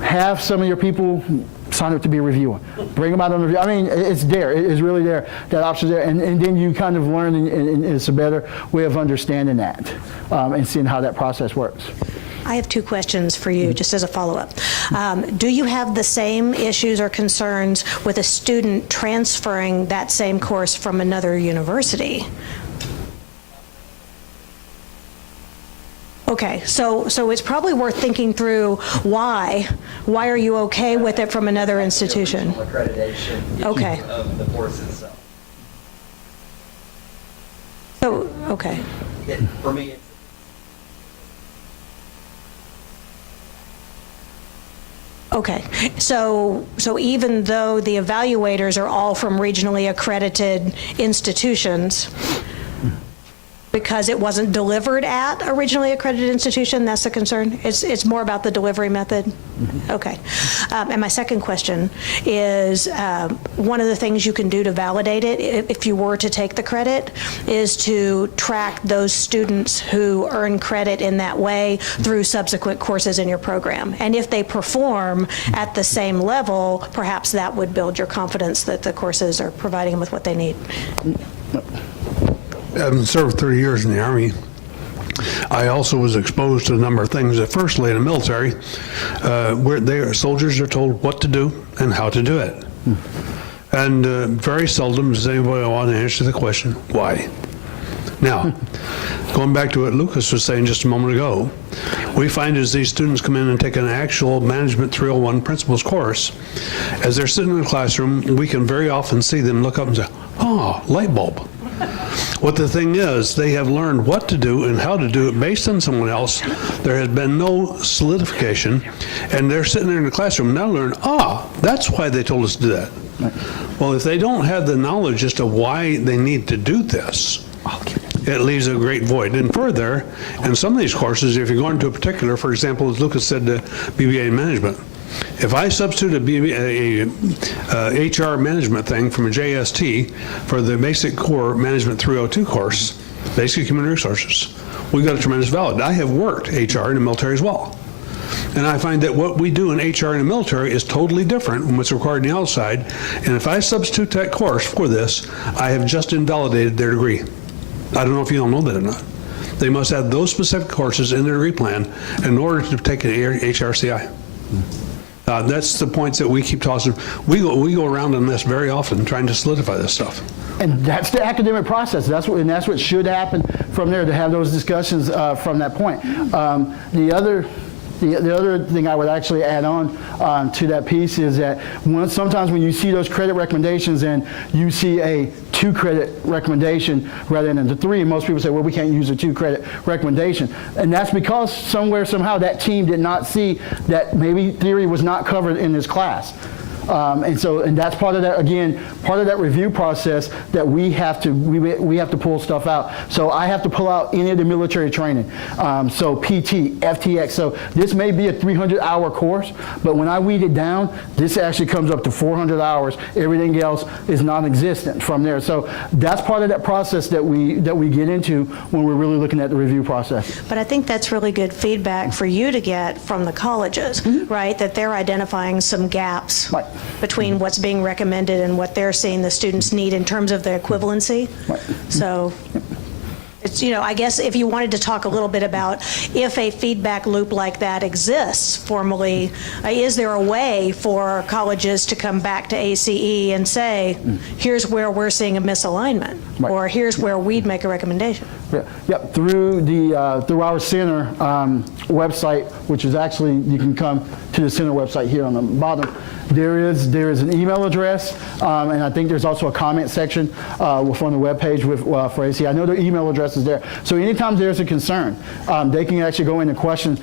have some of your people sign up to be a reviewer. Bring them out on the review. I mean, it's there. It's really there. That option's there. And then you kind of learn, and it's a better way of understanding that and seeing how that process works. I have 2 questions for you, just as a follow-up. Do you have the same issues or concerns with a student transferring that same course from another university? Okay, so it's probably worth thinking through why are you okay with it from another institution? Accreditation. Okay. Of the course itself. So, okay. For me, it's Okay, so even though the evaluators are all from regionally accredited institutions, because it wasn't delivered at a regionally accredited institution, that's the concern? It's more about the delivery method? Okay. And my second question is, one of the things you can do to validate it, if you were to take the credit, is to track those students who earn credit in that way through subsequent courses in your program. And if they perform at the same level, perhaps that would build your confidence that the courses are providing them with what they need. Having served 30 years in the Army, I also was exposed to a number of things. Firstly, in the military, where soldiers are told what to do and how to do it. And very seldom does anybody want to answer the question, why? Now, going back to what Lucas was saying just a moment ago, we find as these students come in and take an actual Management 301 Principles course, as they're sitting in the classroom, we can very often see them look up and say, oh, light bulb. What the thing is, they have learned what to do and how to do it based on someone else. There has been no solidification, and they're sitting there in the classroom now learn, that's why they told us to do that. Well, if they don't have the knowledge as to why they need to do this, it leaves a great void. And further, in some of these courses, if you're going to a particular, for example, as Lucas said, BBA management, if I substitute a HR management thing from a JST for the basic core Management 302 course, basic human resources, we got a tremendous value. I have worked HR in the military as well. And I find that what we do in HR in the military is totally different from what's required on the outside. And if I substitute that course for this, I have just invalidated their degree. I don't know if you all know that or not. They must have those specific courses in their degree plan in order to take an HRCI. That's the points that we keep tossing. We go around on this very often, trying to solidify this stuff. And that's the academic process. That's what should happen from there, to have those discussions from that point. The other thing I would actually add on to that piece is that sometimes when you see those credit recommendations and you see a 2-credit recommendation rather than the 3, and most people say, well, we can't use a 2-credit recommendation. And that's because somehow that team did not see that maybe theory was not covered in this class. And that's part of that, again, part of that review process that we have to pull stuff out. So I have to pull out any of the military training. So PT, FTX. So this may be a 300-hour course, but when I weed it down, this actually comes up to 400 hours. Everything else is non-existent from there. So that's part of that process that we get into when we're really looking at the review process. But I think that's really good feedback for you to get from the colleges, right? That they're identifying some gaps. Right. Between what's being recommended and what they're seeing the students need in terms of the equivalency. Right. So it's, I guess if you wanted to talk a little bit about if a feedback loop like that exists formally, is there a way for colleges to come back to ACE and say, here's where we're seeing a misalignment? Right. Or here's where we'd make a recommendation. Yeah, yep, through our center website, which is actually, you can come to the center website here on the bottom. There is an email address, and I think there's also a comment section on the webpage for AC. I know the email address is there. So anytime there's a concern, they can actually go in and question.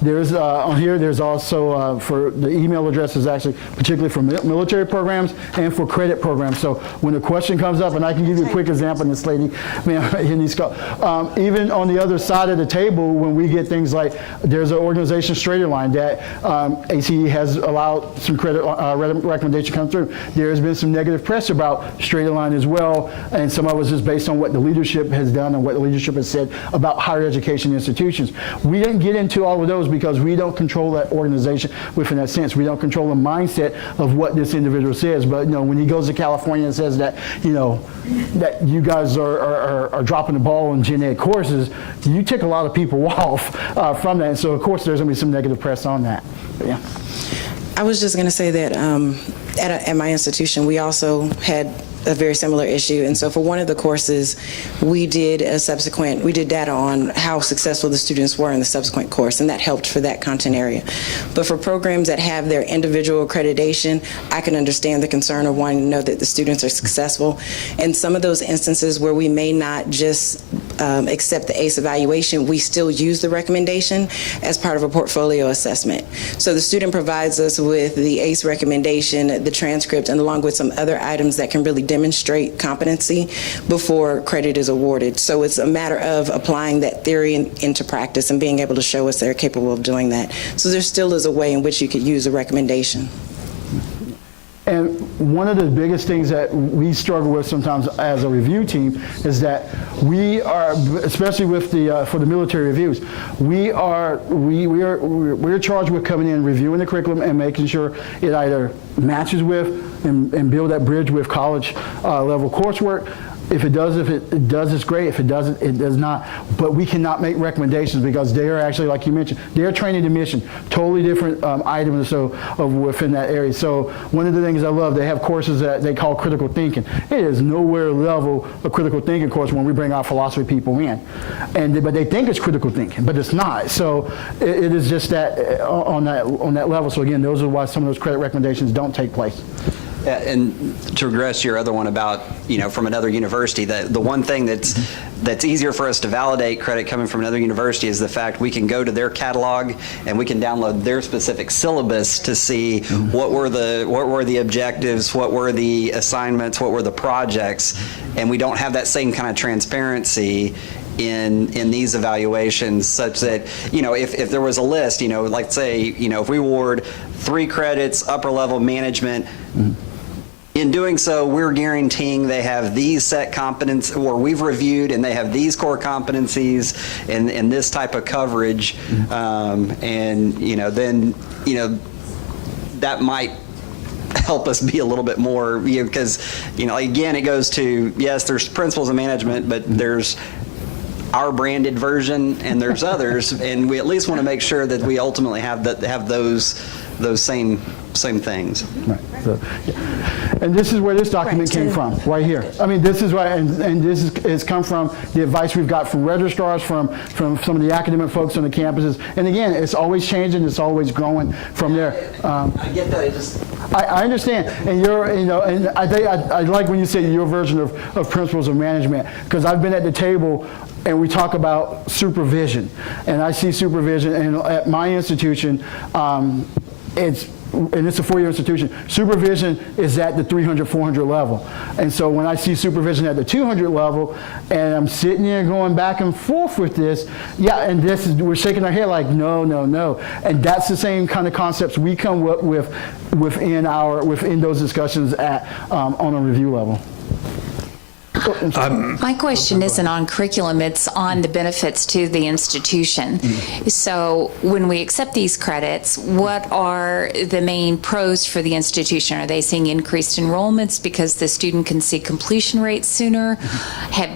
There's on here. There's also for the email address is actually particularly for military programs and for credit programs. So when a question comes up, and I can give you a quick example, and this lady, even on the other side of the table, when we get things like there's an organization, Straighterline, that ACE has allowed some credit recommendation come through. There has been some negative press about Straighterline as well, and some of it is just based on what the leadership has done and what the leadership has said about higher education institutions. We didn't get into all of those because we don't control that organization within that sense. We don't control the mindset of what this individual says. But when he goes to California and says that that you guys are dropping the ball in gen ed courses, you tick a lot of people off from that. And so of course there's going to be some negative press on that. But, yeah. I was just going to say that at my institution, we also had a very similar issue. And so for one of the courses, we did data on how successful the students were in the subsequent course, and that helped for that content area. But for programs that have their individual accreditation, I can understand the concern of wanting to know that the students are successful. And some of those instances where we may not just accept the ACE evaluation, we still use the recommendation as part of a portfolio assessment. So the student provides us with the ACE recommendation, the transcript, and along with some other items that can really demonstrate competency before credit is awarded. So it's a matter of applying that theory into practice and being able to show us they're capable of doing that. So there still is a way in which you could use a recommendation. And one of the biggest things that we struggle with sometimes as a review team is that we are, especially with for the military reviews, we're charged with coming in, reviewing the curriculum, and making sure it either matches with and build that bridge with college level coursework. If it does, it's great. If it doesn't, it does not. But we cannot make recommendations because they are actually, like you mentioned, they are training to mission, totally different items within that area. So one of the things I love, they have courses that they call critical thinking. It is nowhere level a critical thinking course when we bring our philosophy people in, but they think it's critical thinking, but it's not. So it is just that on that level. So again, those are why some of those credit recommendations don't take place. And to address your other one about, from another university, the one thing that's easier for us to validate credit coming from another university is the fact we can go to their catalog and we can download their specific syllabus to see what were the objectives, what were the assignments, what were the projects, and we don't have that same kind of transparency in these evaluations, such that if there was a list, like say if we award 3 credits upper level management, in doing so we're guaranteeing they have these set competencies, or we've reviewed and they have these core competencies and this type of coverage, and then that might help us be a little bit more, because again it goes to, yes, there's principles of management, but there's our branded version and there's others, and we at least want to make sure that we ultimately have those same things. Right. So, yeah. And this is where this document came from, right here. I mean, this is right, and this has come from the advice we've got from registrars, from some of the academic folks on the campuses. And again, it's always changing, it's always growing from there. I get that. I understand, and and I think I like when you say your version of principles of management, because I've been at the table and we talk about supervision, and I see supervision, and at my institution, it's a 4-year institution. Supervision is at the 300, 400 level. And so when I see supervision at the 200 level, and I'm sitting there going back and forth with this, and we're shaking our head like, no, no, no. And that's the same kind of concepts we come up with within those discussions on a review level. My question isn't on curriculum, it's on the benefits to the institution. So when we accept these credits, what are the main pros for the institution? Are they seeing increased enrollments because the student can see completion rates sooner?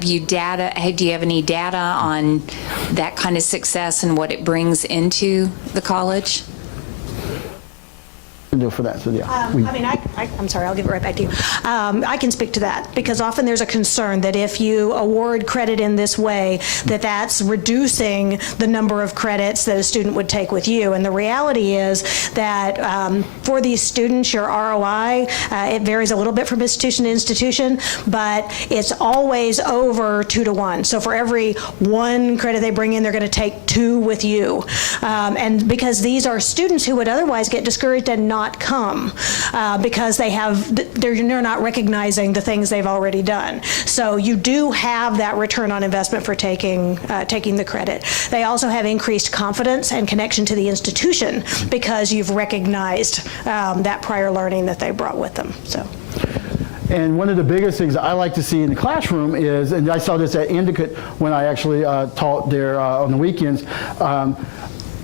Do you have any data on that kind of success and what it brings into the college? can do for that. So yeah, I'm sorry, I'll give it right back to you. I can speak to that because often there's a concern that if you award credit in this way, that's reducing the number of credits that a student would take with you. And the reality is that for these students, your ROI, it varies a little bit from institution to institution, but it's always over 2 to 1. So for every 1 credit they bring in, they're going to take 2 with you. And because these are students who would otherwise get discouraged and not come because they're not recognizing the things they've already done. So you do have that return on investment for taking the credit. They also have increased confidence and connection to the institution because you've recognized that prior learning that they brought with them. So. And one of the biggest things I like to see in the classroom is, and I saw this at Endicott when I actually taught there on the weekends,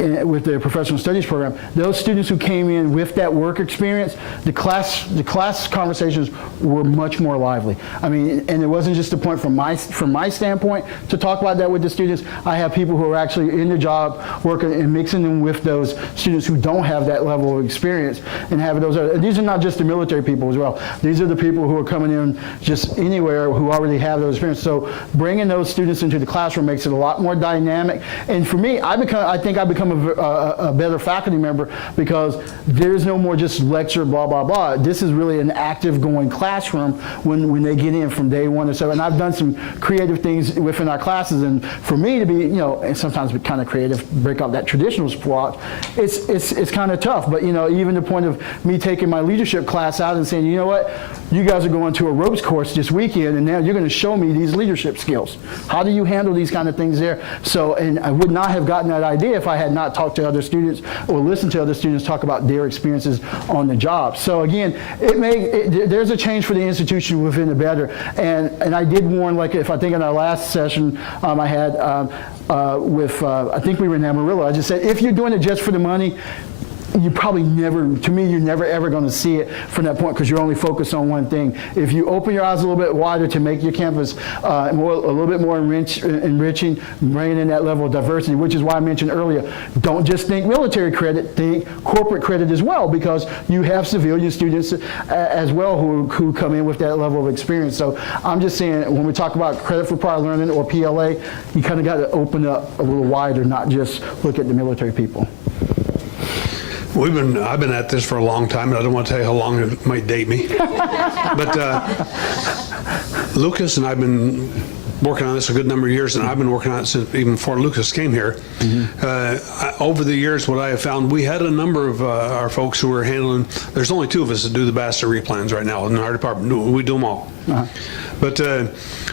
with the professional studies program, those students who came in with that work experience, the class conversations were much more lively. I mean, and it wasn't just a point from my standpoint to talk about that with the students. I have people who are actually in the job working and mixing them with those students who don't have that level of experience and having those. And these are not just the military people as well. These are the people who are coming in just anywhere who already have those experiences. So bringing those students into the classroom makes it a lot more dynamic. And for me, I think I become a better faculty member because there's no more just lecture, blah, blah, blah. This is really an active going classroom when they get in from day 1 to 7. And I've done some creative things within our classes, and for me to be, and sometimes be kind of creative, break up that traditional spot, it's kind of tough. But, even the point of me taking my leadership class out and saying, you know what, you guys are going to a ropes course this weekend, and now you're going to show me these leadership skills. How do you handle these kind of things there? So, and I would not have gotten that idea if I had not talked to other students or listened to other students talk about their experiences on the job. So again, there's a change for the institution within the better. And I did warn, like if I think in our last session I had with, I think we were in Amarillo, I just said, if you're doing it just for the money, you probably never, to me, you're never ever going to see it from that point because you're only focused on one thing. If you open your eyes a little bit wider to make your campus a little bit more enriching, bringing in that level of diversity, which is why I mentioned earlier, don't just think military credit, think corporate credit as well, because you have civilian students as well who come in with that level of experience. So I'm just saying, when we talk about credit for prior learning or PLA, you kind of got to open up a little wider, not just look at the military people. I've been at this for a long time, and I don't want to tell you how long it might date me. But Lucas and I've been working on this a good number of years, and I've been working on it since even before Lucas came here. Over the years, what I have found, we had a number of our folks who were handling, there's only 2 of us that do the Bachelor replans right now in our department. We do them all. But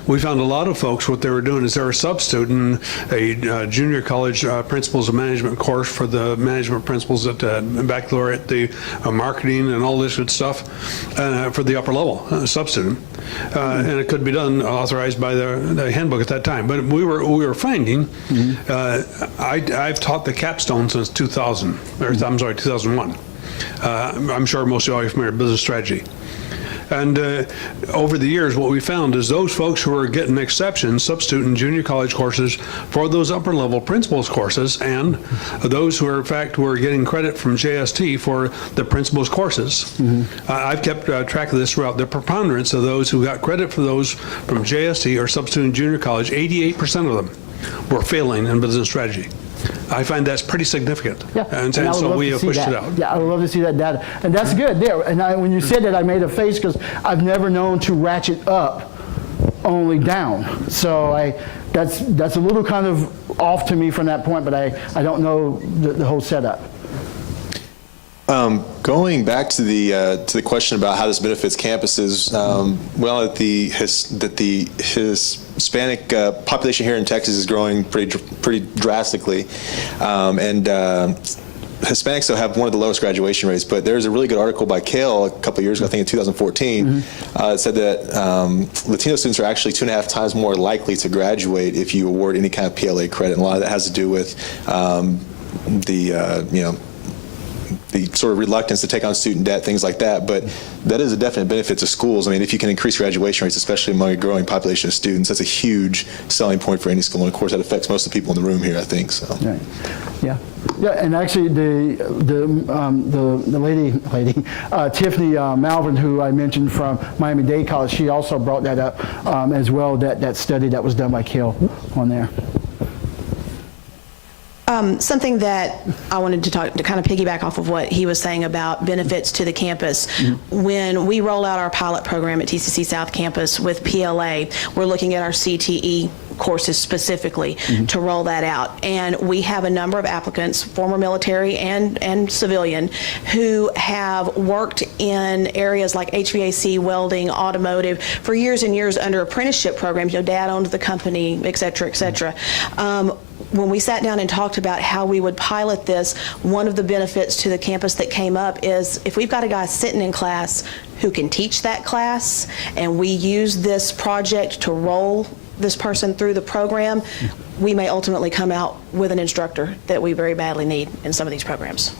we found a lot of folks, what they were doing is they were substituting a junior college principles of management course for the management principles at baccalaureate, the marketing and all this good stuff for the upper level, substitute. And it could be done, authorized by the handbook at that time. But we were finding, I've taught the capstone since 2000, or I'm sorry, 2001. I'm sure most of you are familiar with business strategy. And over the years, what we found is those folks who are getting exceptions, substituting junior college courses for those upper level principles courses, and those who are, in fact, who are getting credit from JST for the principles courses. I've kept track of this throughout. The preponderance of those who got credit for those from JST or substituting junior college, 88% of them were failing in business strategy. I find that's pretty significant. Yeah. And so we have pushed it out. Yeah, I would love to see that data. And that's good there. And when you said that, I made a face because I've never known to ratchet up, only down. So that's a little kind of off to me from that point, but I don't know the whole setup. Going back to the question about how this benefits campuses, that the Hispanic population here in Texas is growing pretty drastically, and Hispanics though have one of the lowest graduation rates. But there's a really good article by Kale a couple of years ago, I think in 2014, that said that Latino students are actually 2.5 times more likely to graduate if you award any kind of PLA credit. And a lot of that has to do with sort of reluctance to take on student debt, things like that. But that is a definite benefit to schools. I mean, if you can increase graduation rates, especially among a growing population of students, that's a huge selling point for any school. And of course, that affects most of the people in the room here, I think. So. Right. Yeah, yeah, and actually the lady Tiffany Malvin, who I mentioned from Miami-Dade College, she also brought that up as well. That study that was done by Kale on there. Something that I wanted to talk to kind of piggyback off of what he was saying about benefits to the campus. When we roll out our pilot program at TCC South Campus with PLA, we're looking at our CTE courses specifically to roll that out. And we have a number of applicants, former military and civilian, who have worked in areas like HVAC, welding, automotive for years and years under apprenticeship programs. You know, dad owned the company, et cetera, et cetera. When we sat down and talked about how we would pilot this, one of the benefits to the campus that came up is if we've got a guy sitting in class who can teach that class, and we use this project to roll this person through the program, we may ultimately come out with an instructor that we very badly need in some of these programs.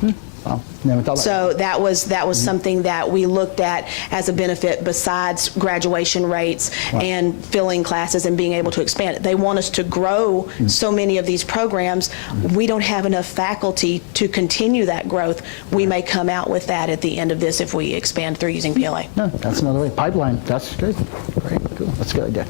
Wow, never thought about So that was something that we looked at as a benefit besides graduation rates and filling classes and being able to expand it. They want us to grow so many of these programs. We don't have enough faculty to continue that growth. We may come out with that at the end of this if we expand through using PLA. No, that's another way. Pipeline, that's good. Great, cool. That's a good idea.